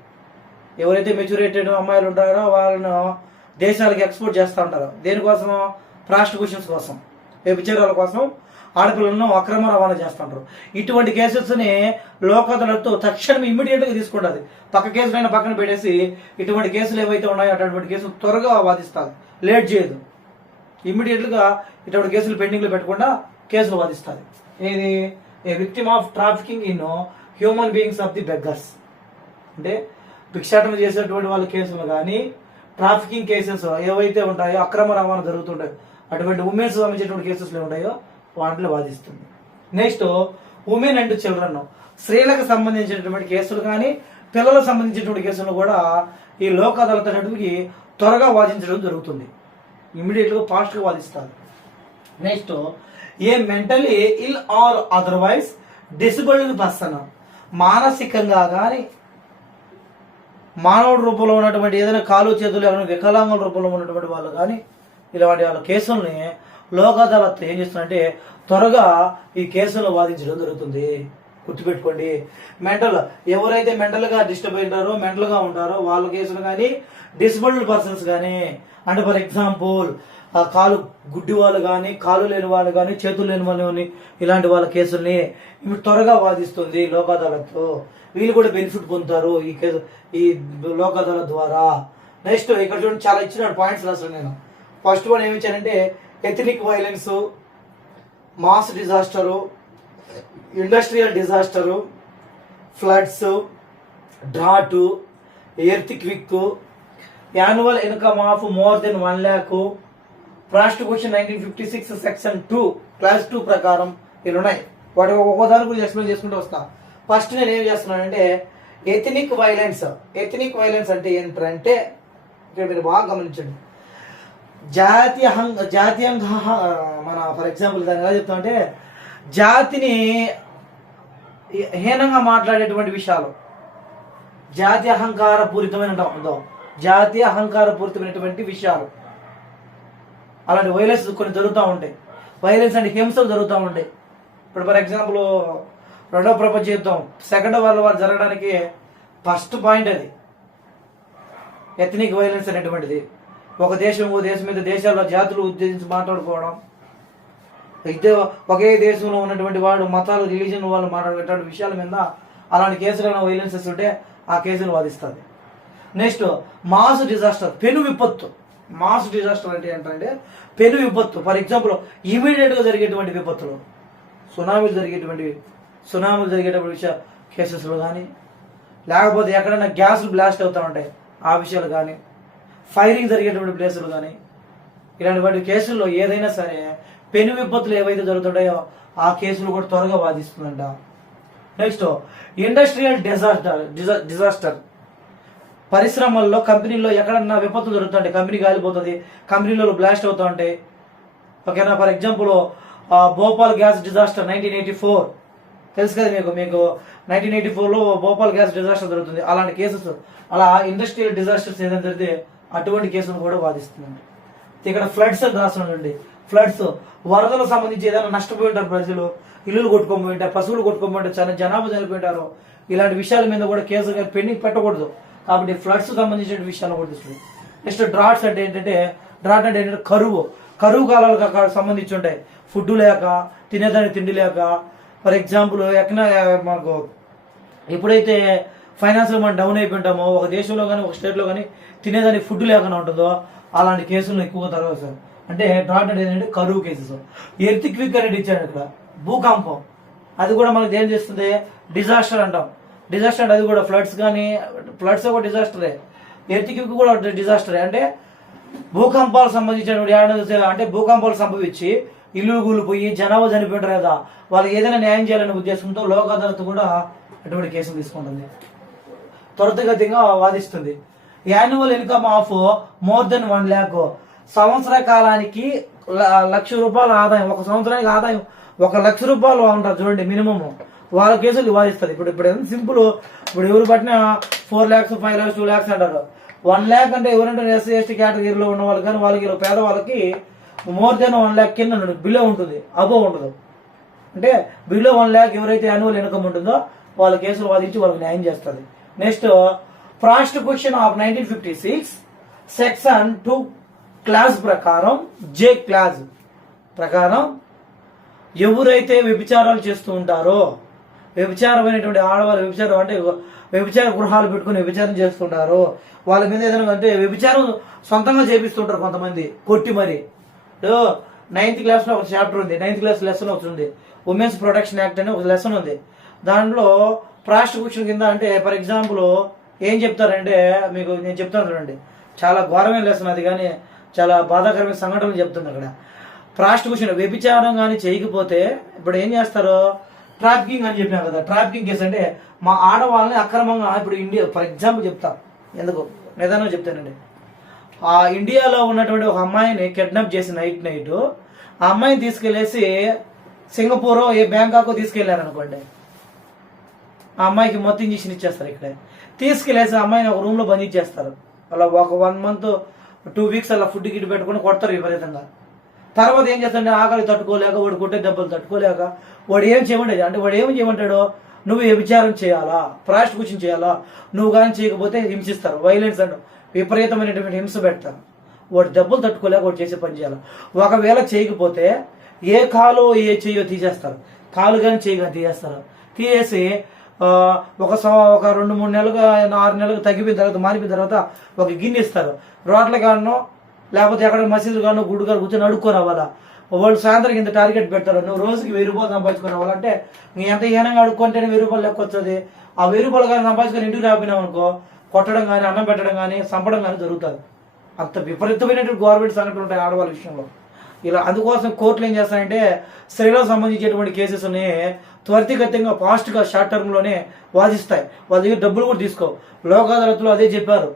ఎవరైతే మెచ్యూరేటెడ్ అమ్మాయిలు ఉంటారో వాళ్ళను దేశాలకు ఎక్స్పోర్ట్ చేస్తూ ఉంటారు. దేనికోసం? ప్రాస్టిట్యూషన్స్ కోసం, వ్యభిచారాల కోసం ఆడపిల్లలను అక్రమ రవాణా చేస్తుంటారు. ఇటువంటి కేసెస్ని లోక్ అదాలత్ తక్షణం ఇమ్మీడియట్ గా తీసుకుంటుంది. పక్క కేసులైనా పక్కన పెట్టేసి ఇటువంటి కేసులు ఏవైతే ఉన్నాయో అటువంటి కేసులు త్వరగా వాదిస్తారు, లేట్ చేయదు. ఇమ్మీడియట్ గా ఇటువంటి కేసులు పెండింగ్ లో పెట్టకుండా కేసులు వాదిస్తుంది. ఇది ఏ victim of trafficking in human beings of the beggars అంటే భిక్షాటన చేసేటువంటి వాళ్ళ కేసులు కానీ, ట్రాఫికింగ్ కేసెస్ ఏవైతే ఉంటాయో, అక్రమ రవాణా జరుగుతుంటాయో, అటువంటి ఉమెన్స్ సంబంధించినటువంటి కేసెస్ ఉంటాయో వాటిలో వాదిస్తుంది. నెక్స్ట్ ఉమెన్ అండ్ చిల్డ్రన్, స్త్రీలకు సంబంధించినటువంటి కేసులు కానీ, పిల్లలకు సంబంధించినటువంటి కేసులు కూడా ఈ లోక్ అదాలత్ అనేటివి త్వరగా వాదించడం జరుగుతుంది. ఇమీడియట్గా ఫాస్ట్గా వాదిస్తారు. Next a mentally ill or otherwise disabled person, మానసికంగా కానీ, మానవుడి రూపంలో ఉన్నటువంటి ఏదైనా కాలు చేతులు ఏమైనా వికలాంగుల రూపంలో ఉన్నటువంటి వాళ్ళు కానీ, ఇలాంటి వాళ్ళ కేసుల్ని లోక్ అదాలత్ ఏం చేస్తుందంటే త్వరగా ఈ కేసులను వాదించడం జరుగుతుంది. గుర్తుపెట్టుకోండి, మెంటల్ ఎవరైతే మెంటల్గా డిస్టర్బ్ అయింటారో, మెంటల్గా ఉంటారో వాళ్ళ కేసులు కానీ, డిసబుల్డ్ పర్సన్స్ కానీ, అంటే ఫర్ ఎగ్జాంపుల్ కాలు గుడ్డి వాళ్ళు కానీ, కాలు లేని వాళ్ళు కానీ, చేతులు లేని వాళ్ళు కానీ, ఇలాంటి వాళ్ళ కేసుల్ని ఇవి త్వరగా వాదిస్తుంది లోక్ అదాలత్. వీళ్ళు కూడా బెనిఫిట్ పొందుతారు ఈ కేసు, ఈ లోక్ అదాలత్ ద్వారా. నెక్స్ట్ ఇక్కడ చూడండి, చాలా ఇచ్చిన పాయింట్స్ రాసాను నేను. ఫస్ట్ వన్ ఏమి ఇచ్చానంటే ethnic violence, mass disaster, industrial disaster, floods, drought, earthquake, annual income of more than 1 lakh, prostitution 1956 section 2 clause 2 ప్రకారం ఇలా ఉన్నాయి. వాటి ఒక్కో దాని గురించి ఎక్స్ప్లెయిన్ చేసుకుంటూ వస్తా. ఫస్ట్ నేను ఏం చేస్తున్నానంటే ఎథనిక్ వైలెన్స్. ఎథనిక్ వైలెన్స్ అంటే ఏంటంటే ఇక్కడ మీరు బాగా గమనించండి. జాతీయంగా మన ఫర్ ఎగ్జాంపుల్ దాన్ని ఎలా చెప్తామంటే జాతిని హీనంగా మాట్లాడేటువంటి విషయాలు, జాతీయ అహంకార పూరితమైన జాతీయ అహంకార పూరితమైనటువంటి విషయాలు, అలాంటి వైలెన్స్ కొన్ని జరుగుతూ ఉంటాయి. వైలెన్స్ అంటే హింసలు జరుగుతూ ఉంటాయి. ఇప్పుడు ఫర్ ఎగ్జాంపుల్ రెండవ ప్రపంచ యుద్ధం, సెకండ్ వరల్డ్ వార్ జరగడానికి ఫస్ట్ పాయింట్ అది ఎథనిక్ వైలెన్స్ అనేటువంటిది. ఒక దేశం ఓ దేశం మీద దేశాల్లో జాతులు ఉద్దేశించి మాట్లాడుకోవడం, అయితే ఒకే దేశంలో ఉన్నటువంటి వాడు మతాలు రిలీజన్ వాళ్ళు మాట్లాడేటువంటి విషయాల మీద అలాంటి కేసులు వైలెన్సెస్ ఉంటే ఆ కేసును వాదిస్తుంది. నెక్స్ట్ మాస్ డిజాస్టర్, పెను విపత్తు. మాస్ డిజాస్టర్ అంటే ఏంటంటే పెను విపత్తు. ఫర్ ఎగ్జాంపుల్ ఇమీడియట్గా జరిగేటువంటి విపత్తులు, సునామీలు జరిగేటువంటి విషయ కేసెస్లో కానీ, లేకపోతే ఎక్కడైనా గ్యాస్లు బ్లాస్ట్ అవుతూ ఉంటాయి ఆ విషయాలు కానీ, ఫైరింగ్ జరిగేటువంటి ప్లేసులు కానీ, ఇలాంటి కేసుల్లో ఏదైనా సరే పెను విపత్తులు ఏవైతే జరుగుతుంటాయో ఆ కేసులు కూడా త్వరగా వాదిస్తుందంట. నెక్స్ట్ ఇండస్ట్రియల్ డిజాస్టర్, పరిశ్రమల్లో కంపెనీల్లో ఎక్కడన్నా విపత్తులు జరుగుతుంటాయి, కంపెనీ కాలిపోతుంది, కంపెనీలో బ్లాస్ట్ అవుతూ ఉంటాయి. ఓకేనా, for example Bhopal gas disaster 1984 తెలుసు కదా మీకు 1984లో భోపాల్ గ్యాస్ డిజాస్టర్ జరుగుతుంది. అలాంటి కేసెస్, అలా ఇండస్ట్రియల్ డిజాస్టర్స్ ఏదైనా జరిగితే అటువంటి కేసులు కూడా వాదిస్తుందండి. ఇక్కడ ఫ్లడ్స్ అని రాస్తుండండి. ఫ్లడ్స్ వరదలకు సంబంధించి ఏదైనా నష్టపోయి ఉంటారు ప్రజలు, ఇల్లులు కొట్టుకొని ఉంటారు, పశువులు కొట్టుకొని ఉంటారు, చాలా జనాభా చనిపోయింటారు. ఇలాంటి విషయాల మీద కూడా కేసు పెండింగ్ పెట్టకూడదు. కాబట్టి ఫ్లడ్స్ సంబంధించిన విషయాలు కూడా తీసుకుంటాయి. నెక్స్ట్ డ్రాట్స్ అంటే ఏంటంటే కరువు కాలాలకు సంబంధించి ఉంటాయి. ఫుడ్ లేక, తినేదానికి తిండి లేక, ఫర్ ఎగ్జాంపుల్ మనకు ఎప్పుడైతే ఫైనాన్షియల్ మనం డౌన్ అయిపోయి ఉంటామో, ఒక దేశంలో కానీ ఒక స్టేట్లో కానీ తినేదానికి ఫుడ్ లేకుండా ఉంటుందో అలాంటి కేసులు ఎక్కువగా తర్వాత సార్. అంటే డ్రాట్ అంటే ఏంటంటే కరువు కేసెస్. ఎర్త్ క్విక్ అనేది ఇచ్చాడు ఇక్కడ, భూకంపం. అది కూడా మనకి ఏం చేస్తుంది, డిజాస్టర్ అంటాం. డిజాస్టర్ అంటే అది కూడా ఫ్లడ్స్ కానీ, ఫ్లడ్స్ ఒక డిజాస్టరే, ఎర్త్ క్విక్ కూడా డిజాస్టరే. అంటే భూకంపాలు సంబంధించినటువంటి, అంటే భూకంపాలు సంభవించి ఇల్లు కూలిపోయి జనాభా చనిపోయింటారు కదా, వాళ్ళకి ఏదైనా న్యాయం చేయాలనే ఉద్దేశంతో లోక్ అదాలత్ కూడా అటువంటి కేసులు తీసుకుంటుంది, త్వరితగతిగా వాదిస్తుంది. Annual income of more than 1 lakh, సంవత్సర కాలానికి ₹1,00,000 ఆదాయం, ఒక సంవత్సరానికి ఆదాయం ₹1,00,000 ఉంటారు చూడండి మినిమం, వాళ్ళ కేసులు వాదిస్తుంది. ఇప్పుడు ఎంత సింపుల్, ఇప్పుడు ఎవరు పట్టినా 4 lakhs 5 lakhs 2 lakhs అంటారు. 1 lakh అంటే ఎవరంటే ఎస్సీ ఎస్టీ కేటగిరీలో ఉన్న వాళ్ళు కానీ వాళ్ళకి పేదవాళ్ళకి మోర్ దెన్ 1 lakh కింద బిలో ఉంటుంది, అబోవ్ ఉండదు. అంటే బిలో 1 lakh ఎవరైతే యాన్యువల్ ఇన్కమ్ ఉంటుందో వాళ్ళ కేసులు వాదించి వాళ్ళకి న్యాయం చేస్తుంది. Next prostitution of 1956 section 2 class ప్రకారం, జే క్లాస్ ప్రకారం ఎవరైతే వ్యభిచారాలు చేస్తూ ఉంటారో, వ్యభిచారమైనటువంటి ఆడవాళ్ళు వ్యభిచారం అంటే వ్యభిచార గృహాలు పెట్టుకుని వ్యభిచారం చేస్తుంటారో వాళ్ళ మీద ఏదైనా అంటే వ్యభిచారం సొంతంగా చేపిస్తుంటారు కొంతమంది కొట్టి మరి. 9th క్లాస్లో ఒక చాప్టర్ ఉంది, 9th క్లాస్ లెసన్ అవుతుంది, ఉమెన్స్ ప్రొటెక్షన్ యాక్ట్ అనే ఒక లెసన్ ఉంది. దాంట్లో ప్రాస్టిట్యూషన్ కింద అంటే ఫర్ ఎగ్జాంపుల్ ఏం చెప్తారంటే మీకు నేను చెప్తాను చూడండి, చాలా ఘోరమైన లెసన్ అది, కానీ చాలా బాధాకరమైన సంఘటనలు చెప్తుంది అక్కడ. ప్రాస్టిట్యూషన్ వ్యభిచారం కానీ చేయకపోతే ఇప్పుడు ఏం చేస్తారు, ట్రాఫికింగ్ అని చెప్పినా కదా. ట్రాఫికింగ్ కేసు అంటే మా ఆడవాళ్ళని అక్రమంగా, ఇప్పుడు ఇండియా ఫర్ ఎగ్జాంపుల్ చెప్తా, ఎందుకు నిదానం చెప్తానండి. ఆ ఇండియాలో ఉన్నటువంటి ఒక అమ్మాయిని కిడ్నాప్ చేసి నైట్ ఆ అమ్మాయిని తీసుకెళ్లేసి సింగపూర్ ఏ బ్యాంకాక్ తీసుకెళ్లారనుకోండి, ఆ అమ్మాయికి మొత్తం ఇంజక్షన్ ఇచ్చేస్తారు. ఇక్కడే తీసుకెళ్లేసి ఆ అమ్మాయిని ఒక రూమ్ లో బంధించేస్తారు. అలా ఒక 1 month 2 weeks అలా ఫుడ్ గిట్ పెట్టుకుని కొడతారు విపరీతంగా. తర్వాత ఏం చేస్తాడంటే ఆకలి తట్టుకోలేక, వాడు కొట్టే దెబ్బలు తట్టుకోలేక వాడు ఏం చేయమంటే, అంటే వాడు ఏం చేయమంటాడు, నువ్వు వ్యభిచారం చేయాలా, ప్రాస్టిట్యూషన్ చేయాలా, నువ్వు కానీ చేయకపోతే హింసిస్తారు, వైలెన్స్ అండ్ విపరీతమైనటువంటి హింస పెడతారు. వాడు దెబ్బలు తట్టుకోలేక వాడు చేసే పని చేయాలి. ఒకవేళ చేయకపోతే ఏ కాలో ఏ చెయ్యో తీసేస్తారు, కాలు కానీ చేయి కానీ తీసేస్తారు. తీసేసి ఒక 2-3 నెలలుగా 6 నెలలకు తగ్గిపోయిన తర్వాత, మారిపోయిన తర్వాత ఒక గిన్నె ఇస్తారు. రోడ్ల కాడనో లేకపోతే ఎక్కడ మసీదులు కానో గుడ్డు కాడ కూర్చొని అడుక్కొని రావాలా. వాళ్ళు సాయంత్రం ఇంత టార్గెట్ పెడతారు, నువ్వు రోజుకి 1000 రూపాయలు సంపాదించుకొని రావాలంటే నీ ఎంత హీనంగా అడుక్కుంటేనే 1000 రూపాయలు లెక్క వస్తుంది. ఆ 1000 రూపాయలు కానీ సంపాదించుకొని ఇంటికి రాకపోయినావు అనుకో, కొట్టడం కానీ, అన్నం పెట్టడం కానీ, చంపడం కానీ జరుగుతుంది. అంత విపరీతమైనటువంటి గవర్నమెంట్ సంఘటనలు ఉంటాయి ఆడవాళ్ళ విషయంలో. ఇలా అందుకోసం కోర్టులు ఏం చేస్తాయంటే స్త్రీలకు సంబంధించేటువంటి కేసెస్ని త్వరితగతంగా ఫాస్ట్గా షార్ట్ టర్మ్లోనే వాదిస్తాయి. వాళ్ళ దగ్గర డబ్బులు కూడా తీసుకో. లోక్ అదాలత్లో అదే చెప్పారు,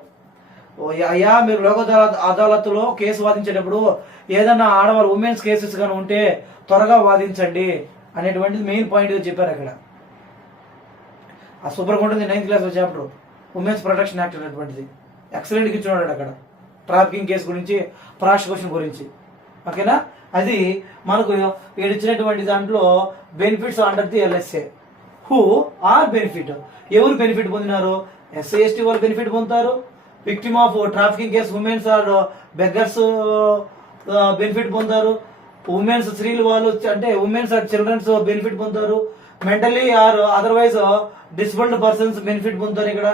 అయ్యా మీరు లోక్ అదాలత్లో కేసు వాదించేటప్పుడు ఏదన్నా ఆడవాళ్ళు ఉమెన్స్ కేసెస్ కానీ ఉంటే త్వరగా వాదించండి అనేటువంటిది మెయిన్ పాయింట్గా చెప్పారు అక్కడ. ఆ సూపర్గా ఉంటుంది 9th class chapter women's protection act అనేటువంటిది ఎక్సలెంట్గా ఇచ్చున్నాడు అక్కడ. ట్రాఫికింగ్ కేసు గురించి, ప్రాస్టిట్యూషన్ గురించి, ఓకేనా. అది మనకు ఇచ్చినటువంటి దాంట్లో benefits under the LSA. Who are benefit, ఎవరు బెనిఫిట్ పొందినారు, ఎస్సీ ఎస్టీ వాళ్ళు బెనిఫిట్ పొందుతారు. Victim of trafficking case womens or beggars benefit పొందుతారు. ఉమెన్స్ స్త్రీలు వాళ్ళు అంటే ఉమెన్స్ ఆర్ చిల్డ్రన్స్ బెనిఫిట్ పొందుతారు. Mentally or otherwise disabled persons benefit పొందుతారు.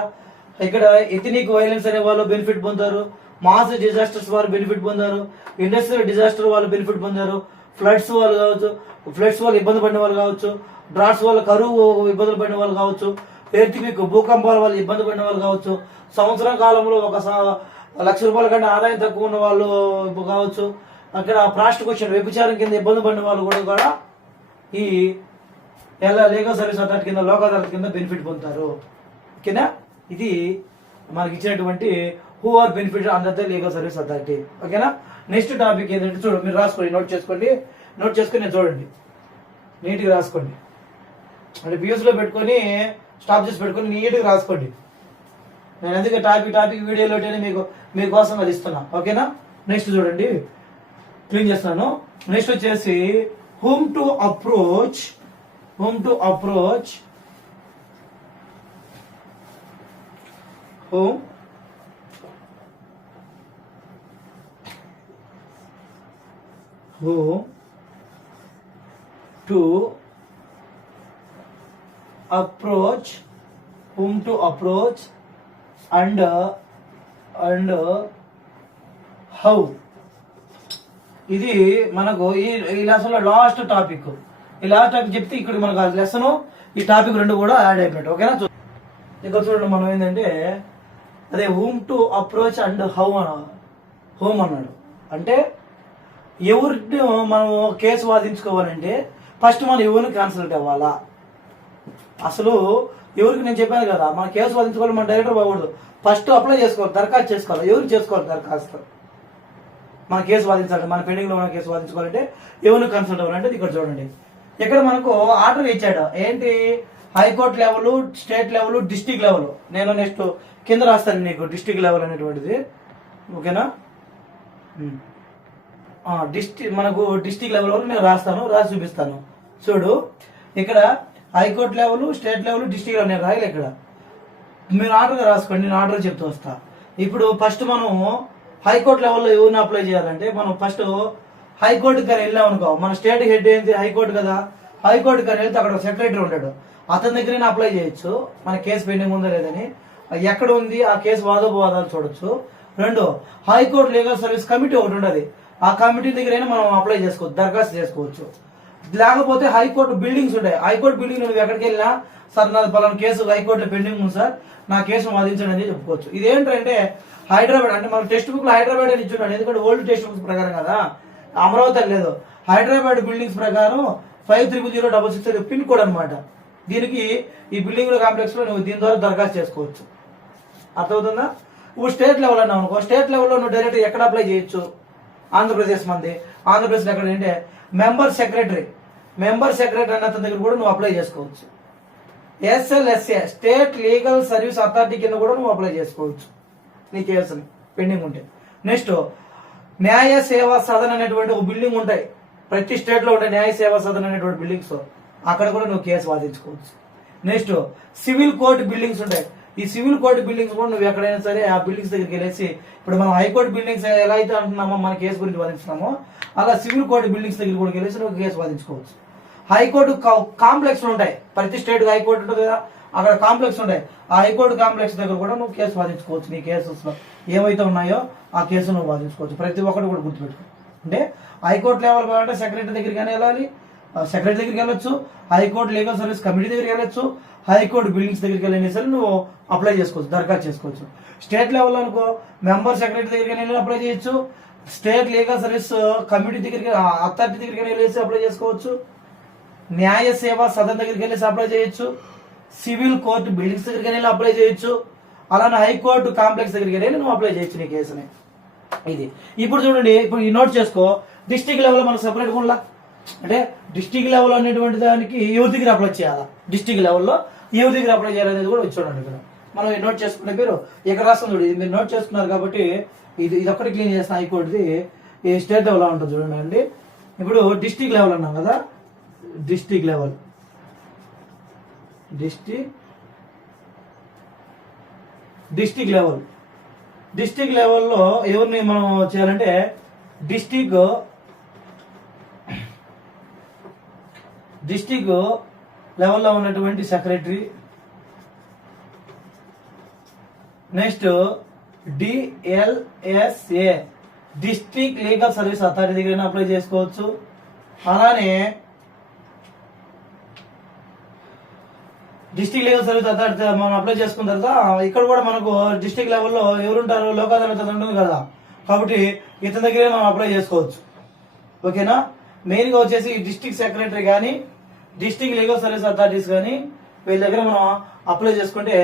ఇక్కడ ఎథనిక్ వైలెన్స్ అనే వాళ్ళు బెనిఫిట్ పొందుతారు. మాస్ డిజాస్టర్స్ వాళ్ళు బెనిఫిట్ పొందారు. ఇండస్ట్రియల్ డిజాస్టర్ వాళ్ళు బెనిఫిట్ పొందారు. ఫ్లడ్స్ వాళ్ళు కావచ్చు, ఫ్లడ్స్ వాళ్ళు ఇబ్బంది పడిన వాళ్ళు కావచ్చు, డ్రాట్స్ వాళ్ళు కరువు ఇబ్బందులు పడిన వాళ్ళు కావచ్చు, ఎర్త్క్వేక్ భూకంపాల వాళ్ళు ఇబ్బంది పడిన వాళ్ళు కావచ్చు, సంవత్సరం కాలంలో 1 లక్ష రూపాయల కంటే ఆదాయం తక్కువ ఉన్న వాళ్ళు కావచ్చు, అక్కడ ప్రాస్టిట్యూషన్ వ్యభిచారం కింద ఇబ్బంది పడిన వాళ్ళు కూడా ఈ లీగల్ సర్వీస్ అథారిటీ కింద, లోక్ అదాలత్ కింద బెనిఫిట్ పొందుతారు. ఓకేనా, ఇది మనకి ఇచ్చినటువంటి who are benefit under the legal service authority. ఓకేనా. నెక్స్ట్ టాపిక్ ఏంటంటే చూడండి, మీరు రాసుకోండి, నోట్ చేసుకొని నేను చూడండి, నీట్గా రాసుకోండి. అంటే పియూస్లో పెట్టుకొని స్టాప్ చేసి పెట్టుకొని నీట్గా రాసుకోండి. నేను అందుకే టాపిక్ వీడియోలో మీకోసం అది ఇస్తున్నా. ఓకేనా. నెక్స్ట్ చూడండి, క్లీన్ చేస్తున్నాను. నెక్స్ట్ వచ్చేసి whom to approach whom to approach and how. ఇది మనకు ఈ లెసన్ లో లాస్ట్ టాపిక్. ఈ లాస్ట్ టాపిక్ చెప్తే ఇక్కడ మనకు ఆ లెసన్ ఈ టాపిక్ 2 కూడా యాడ్ అయిపోయాడు. ఓకేనా. ఇక్కడ చూడండి, మనం ఏంటంటే అదే whom to approach and home అన్నాడు. అంటే ఎవరిని మనం కేసు వాదించుకోవాలంటే ఫస్ట్ మనం ఎవరిని కన్సల్ట్ అవ్వాలా. అసలు ఎవరికి నేను చెప్పాను కదా, మన కేసు వాదించుకోవాలి, మన డైరెక్టర్ బాగూడదు, ఫస్ట్ అప్లై చేసుకోవాలి, దరఖాస్తు చేసుకోవాలి. ఎవరికి చేసుకోవాలి దరఖాస్తు? మన కేసు వాదించాలి, మన పెండింగ్ లో మన కేసు వాదించుకోవాలంటే ఎవరిని కన్సల్ట్ అవ్వాలంటే ఇక్కడ చూడండి, ఇక్కడ మనకు ఆర్డర్ ఇచ్చాడు. ఏంటి? High court level, state level, district level. నేను నెక్స్ట్ కింద రాస్తాను నీకు డిస్ట్రిక్ట్ లెవెల్ అనేటువంటిది. ఓకేనా. మనకు డిస్ట్రిక్ట్ లెవెల్ వరకు నేను రాసి చూపిస్తాను. చూడు, ఇక్కడ high court level, state level, district level నేను రాయలే. ఇక్కడ మీరు ఆర్డర్గా రాసుకోండి, నేను ఆర్డర్ చెప్తూ వస్తా. ఇప్పుడు ఫస్ట్ మనం హైకోర్టు లెవెల్లో ఎవరిని అప్లై చేయాలంటే, మనం ఫస్ట్ హైకోర్టుకి కానీ వెళ్ళాం అనుకో, మన స్టేట్ హెడ్ ఏంటి హైకోర్టు కదా, హైకోర్టుకి కానీ వెళ్తే అక్కడ సెక్రటరీ ఉంటాడు, అతని దగ్గర అప్లై చేయొచ్చు మన కేసు పెండింగ్ ఉందా లేదని, ఎక్కడ ఉంది ఆ కేసు వాదోపవాదాలు చూడొచ్చు. 2, హైకోర్టు లీగల్ సర్వీస్ కమిటీ ఒకటి ఉండదు, ఆ కమిటీ దగ్గరైనా మనం అప్లై చేసుకోవచ్చు, దరఖాస్తు చేసుకోవచ్చు. లేకపోతే హైకోర్టు బిల్డింగ్స్ ఉంటాయి. హైకోర్టు బిల్డింగ్ నువ్వు ఎక్కడికి వెళ్ళినా సార్ నాది పలానా కేసు హైకోర్టులో పెండింగ్ ఉంది సార్, నా కేసును వాదించండి అని చెప్పుకోవచ్చు. ఇదేంటంటే హైదరాబాద్ అంటే మన టెక్స్ట్ బుక్ లో హైదరాబాద్ అని ఇచ్చున్నాడు, ఎందుకంటే ఓల్డ్ టెక్స్ట్ బుక్స్ ప్రకారం కదా, అమరావతి అని లేదు. హైదరాబాద్ బిల్డింగ్స్ ప్రకారం 500066 పిన్ కోడ్ అనమాట. దీనికి ఈ బిల్డింగ్ కాంప్లెక్స్ లో నువ్వు దీని ద్వారా దరఖాస్తు చేసుకోవచ్చు. అర్థమవుతుందా? ఇప్పుడు స్టేట్ లెవెల్ అన్నావు అనుకో, స్టేట్ లెవెల్లో నువ్వు డైరెక్ట్ ఎక్కడ అప్లై చేయొచ్చు? ఆంధ్రప్రదేశ్ మంది, ఆంధ్రప్రదేశ్ ఎక్కడ అంటే మెంబర్ సెక్రటరీ అన్న అతని దగ్గర కూడా నువ్వు అప్లై చేసుకోవచ్చు. SLSA state legal service authority కింద కూడా నువ్వు అప్లై చేసుకోవచ్చు నీ కేసుని పెండింగ్ ఉంటే. నెక్స్ట్ న్యాయ సేవా సదన్ అనేటువంటి ఒక బిల్డింగ్ ఉంటాయి, ప్రతి స్టేట్ లో ఉంటాయి న్యాయ సేవా సదన్ అనేటువంటి బిల్డింగ్స్, అక్కడ కూడా నువ్వు కేసు వాదించుకోవచ్చు. నెక్స్ట్ సివిల్ కోర్టు బిల్డింగ్స్ ఉంటాయి, ఈ సివిల్ కోర్టు బిల్డింగ్స్ కూడా నువ్వు ఎక్కడైనా సరే ఆ బిల్డింగ్స్ దగ్గరికి వెళ్ళేసి, ఇప్పుడు మనం హైకోర్టు బిల్డింగ్స్ ఎలా అయితే అంటున్నామో మన కేసు గురించి వాదించున్నామో, అలా సివిల్ కోర్టు బిల్డింగ్స్ దగ్గర కూడా వెళ్ళేసి నువ్వు కేసు వాదించుకోవచ్చు. హైకోర్టు కాంప్లెక్స్ ఉంటాయి, ప్రతి స్టేట్ హైకోర్టు ఉంటుంది కదా, అక్కడ కాంప్లెక్స్ ఉంటాయి, ఆ హైకోర్టు కాంప్లెక్స్ దగ్గర కూడా నువ్వు కేసు వాదించుకోవచ్చు. నీ కేసెస్ లో ఏవైతే ఉన్నాయో ఆ కేసు నువ్వు వాదించుకోవచ్చు. ప్రతి ఒక్కటి కూడా గుర్తుపెట్టుకో. అంటే హైకోర్టు లెవెల్ కావాలంటే సెక్రటరీ దగ్గరికి వెళ్ళాలి, సెక్రటరీ దగ్గరికి వెళ్ళొచ్చు, హైకోర్టు లీగల్ సర్వీస్ కమిటీ దగ్గరికి వెళ్ళొచ్చు, హైకోర్టు బిల్డింగ్స్ దగ్గరికి వెళ్ళిన సరే నువ్వు అప్లై చేసుకోవచ్చు, దరఖాస్తు చేసుకోవచ్చు. స్టేట్ లెవెల్ అనుకో మెంబర్ సెక్రటరీ దగ్గరికి వెళ్ళి అప్లై చేయొచ్చు, స్టేట్ లీగల్ సర్వీస్ కమిటీ దగ్గరికి అథారిటీ దగ్గరికి వెళ్ళేసి అప్లై చేసుకోవచ్చు, న్యాయ సేవా సదన్ దగ్గరికి వెళ్ళేసి అప్లై చేయొచ్చు, సివిల్ కోర్టు బిల్డింగ్స్ దగ్గరికి వెళ్ళి అప్లై చేయొచ్చు, అలానే హైకోర్టు కాంప్లెక్స్ దగ్గరికి వెళ్ళి నువ్వు అప్లై చేయొచ్చు నీ కేసుని. ఇది ఇప్పుడు చూడండి, ఇప్పుడు ఈ నోట్ చేసుకో, డిస్ట్రిక్ట్ లెవెల్ మనకు సెపరేట్గా ఉండాల, అంటే డిస్ట్రిక్ట్ లెవెల్ అనేటువంటి దానికి ఎవరి దగ్గర అప్లై చేయాలా, డిస్ట్రిక్ట్ లెవెల్లో ఎవరి దగ్గర అప్లై చేయాలనేది కూడా చూడండి. ఇక్కడ మనం నోట్ చేసుకునే పేరు ఇక్కడ రాస్తుంది చూడండి, మీరు నోట్ చేసుకున్నారు కాబట్టి ఇది ఒక్కటి క్లీన్ చేసిన హైకోర్టుది. ఈ స్టేట్ లెవెల్ ఉంటుంది చూడండి అండి. ఇప్పుడు డిస్ట్రిక్ట్ లెవెల్ అన్నాం కదా, డిస్ట్రిక్ట్ లెవెల్లో ఎవరిని మనం చేయాలంటే డిస్ట్రిక్ట్ లెవెల్లో ఉన్నటువంటి secretary, next DLSA district legal service authority దగ్గర అప్లై చేసుకోవచ్చు. అలానే డిస్ట్రిక్ట్ లీగల్ సర్వీస్ అథారిటీ మనం అప్లై చేసుకున్న తర్వాత ఇక్కడ కూడా మనకు డిస్ట్రిక్ట్ లెవెల్లో ఎవరుంటారు, లోక్ అదాలత్ ఉంటుంది కదా, కాబట్టి ఇతని దగ్గరే మనం అప్లై చేసుకోవచ్చు. ఓకేనా? మెయిన్గా వచ్చేసి డిస్ట్రిక్ట్ సెక్రటరీ కానీ డిస్ట్రిక్ట్ లీగల్ సర్వీస్ అథారిటీస్ కానీ వీళ్ళ దగ్గర మనం అప్లై చేసుకుంటే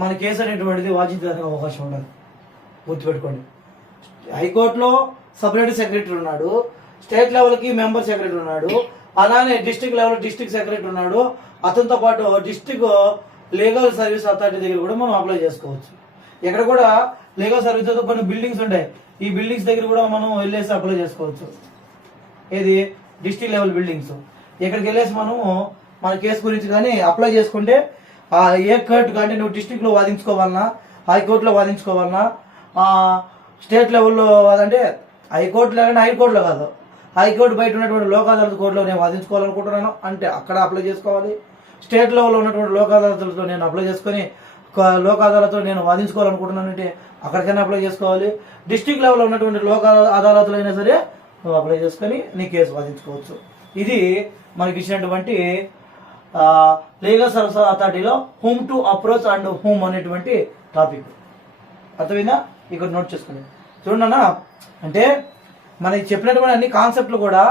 మన కేసు అనేటువంటిది వాదించడానికి అవకాశం ఉండదు. గుర్తుపెట్టుకోండి, హైకోర్టులో సపరేట్ సెక్రటరీ ఉన్నాడు, స్టేట్ లెవెల్కి మెంబర్ సెక్రటరీ ఉన్నాడు, అలానే డిస్ట్రిక్ట్ లెవెల్ డిస్ట్రిక్ట్ సెక్రటరీ ఉన్నాడు, అతనితో పాటు డిస్ట్రిక్ట్ లీగల్ సర్వీస్ అథారిటీ దగ్గర కూడా మనం అప్లై చేసుకోవచ్చు. ఇక్కడ కూడా లీగల్ సర్వీస్ కొన్ని బిల్డింగ్స్ ఉంటాయి, ఈ బిల్డింగ్స్ దగ్గర కూడా మనం వెళ్ళేసి అప్లై చేసుకోవచ్చు. ఏది డిస్ట్రిక్ట్ లెవెల్ బిల్డింగ్స్, ఇక్కడికి వెళ్ళేసి మనము మన కేసు గురించి కానీ అప్లై చేసుకుంటే ఏ కోర్టు కానీ నువ్వు డిస్ట్రిక్ట్లో వాదించుకోవాలన్నా, హైకోర్టులో వాదించుకోవాలన్నా, స్టేట్ లెవెల్లో అంటే హైకోర్టులో కానీ హైకోర్టులో కాదు, హైకోర్టు బయట ఉన్నటువంటి లోక్ అదాలత్ కోర్టులో నేను వాదించుకోవాలనుకుంటున్నాను అంటే అక్కడ అప్లై చేసుకోవాలి. స్టేట్ లెవెల్లో ఉన్నటువంటి లోక్ అదాలత్లో నేను అప్లై చేసుకొని లోక్ అదాలత్లో నేను వాదించుకోవాలనుకుంటున్నాను అంటే అక్కడికైనా అప్లై చేసుకోవాలి. డిస్ట్రిక్ట్ లెవెల్లో ఉన్నటువంటి లోక్ అదాలత్లో అయినా సరే నువ్వు అప్లై చేసుకొని నీ కేసు వాదించుకోవచ్చు. ఇది మనకి ఇచ్చినటువంటి లీగల్ సర్వీస్ అథారిటీలో whom to approach and whom అనేటువంటి టాపిక్. అర్థమైందా? ఇక్కడ నోట్ చేసుకోండి. చూడన్నా, అంటే మనకి చెప్పినటువంటి అన్ని కాన్సెప్ట్లు కూడా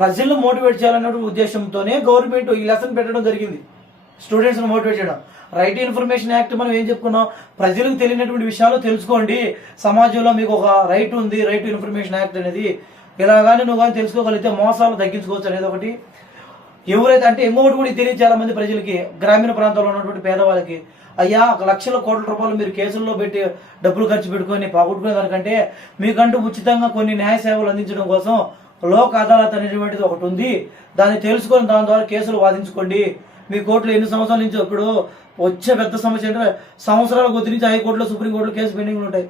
ప్రజలను మోటివేట్ చేయాలనే ఉద్దేశంతోనే గవర్నమెంట్ ఈ లెసన్ పెట్టడం జరిగింది, స్టూడెంట్స్ ను మోటివేట్ చేయడం. రైట్ ఇన్ఫర్మేషన్ యాక్ట్ మనం ఏం చెప్పుకున్నాం, ప్రజలకు తెలియనటువంటి విషయాలు తెలుసుకోండి, సమాజంలో మీకు ఒక రైట్ ఉంది, రైట్ ఇన్ఫర్మేషన్ యాక్ట్ అనేది ఇలా కానీ నువ్వు కానీ తెలుసుకోగలిగితే మోసాలు తగ్గించుకోవచ్చు అనేది ఒకటి. ఎవరైతే అంటే ఇంకొకటి కూడా తెలియదు చాలా మంది ప్రజలకి, గ్రామీణ ప్రాంతాల్లో ఉన్నటువంటి పేదవాళ్ళకి, అయ్యా లక్షల కోట్ల రూపాయలు మీరు కేసుల్లో పెట్టి డబ్బులు ఖర్చు పెట్టుకొని పోగొట్టుకునే దానికంటే మీకంటూ ఉచితంగా కొన్ని న్యాయ సేవలు అందించడం కోసం లోక్ అదాలత్ అనేటువంటిది ఒకటి ఉంది, దాన్ని తెలుసుకొని దాని ద్వారా కేసులు వాదించుకోండి. మీ కోర్టులో ఎన్ని సంవత్సరాల నుంచి ఇప్పుడు వచ్చే పెద్ద సమస్య అంటే సంవత్సరాల కొద్ది నుంచి హైకోర్టులో సుప్రీంకోర్టులో కేసు పెండింగ్లు ఉంటాయి,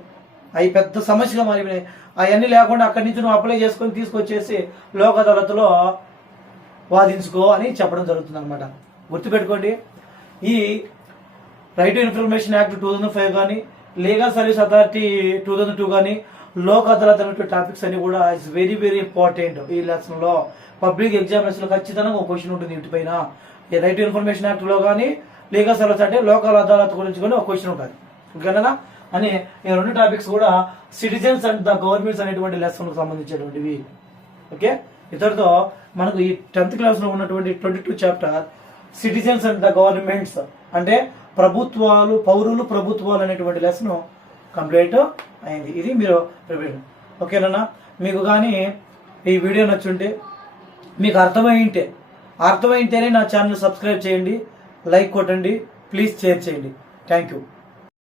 అవి పెద్ద సమస్యగా మారిపోయినాయి. అవన్నీ లేకుండా అక్కడి నుంచి నువ్వు అప్లై చేసుకొని తీసుకొచ్చేసి లోక్ అదాలత్లో వాదించుకో అని చెప్పడం జరుగుతుంది అనమాట. గుర్తుపెట్టుకోండి, ఈ రైట్ టు ఇన్ఫర్మేషన్ యాక్ట్ 2005 కానీ లీగల్ సర్వీస్ అథారిటీ 2002 కానీ లోక్ అదాలత్ అనేటువంటి టాపిక్స్ అన్ని కూడా ఇట్స్ వెరీ వెరీ ఇంపార్టెంట్. ఈ లెసన్ లో పబ్లిక్ ఎగ్జామినేషన్ లో ఖచ్చితంగా ఒక క్వశ్చన్ ఉంటుంది వీటిపైన. ఈ రైట్ టు ఇన్ఫర్మేషన్ యాక్ట్ లో కానీ లీగల్ సర్వీస్ అంటే లోకల్ అదాలత్ గురించి కానీ ఒక క్వశ్చన్ ఉంటుంది. ఓకేనా? అని ఈ రెండు టాపిక్స్ కూడా సిటిజన్స్ అండ్ ద గవర్నమెంట్స్ అనేటువంటి లెసన్ కు సంబంధించినటువంటివి. ఓకే, ఇతరుతో మనకు ఈ 10th క్లాస్ లో ఉన్నటువంటి 22 chapter citizens and the governments అంటే ప్రభుత్వాలు, పౌరులు, ప్రభుత్వాలు అనేటువంటి లెసన్ కంప్లీట్ అయింది. ఇది మీరు ప్రిపేర్. ఓకేనా? మీకు కానీ ఈ వీడియో నచ్చుంటే, మీకు అర్థమైంటేనే నా ఛానల్ సబ్స్క్రైబ్ చేయండి, లైక్ కొట్టండి, ప్లీజ్ షేర్ చేయండి. Thank you.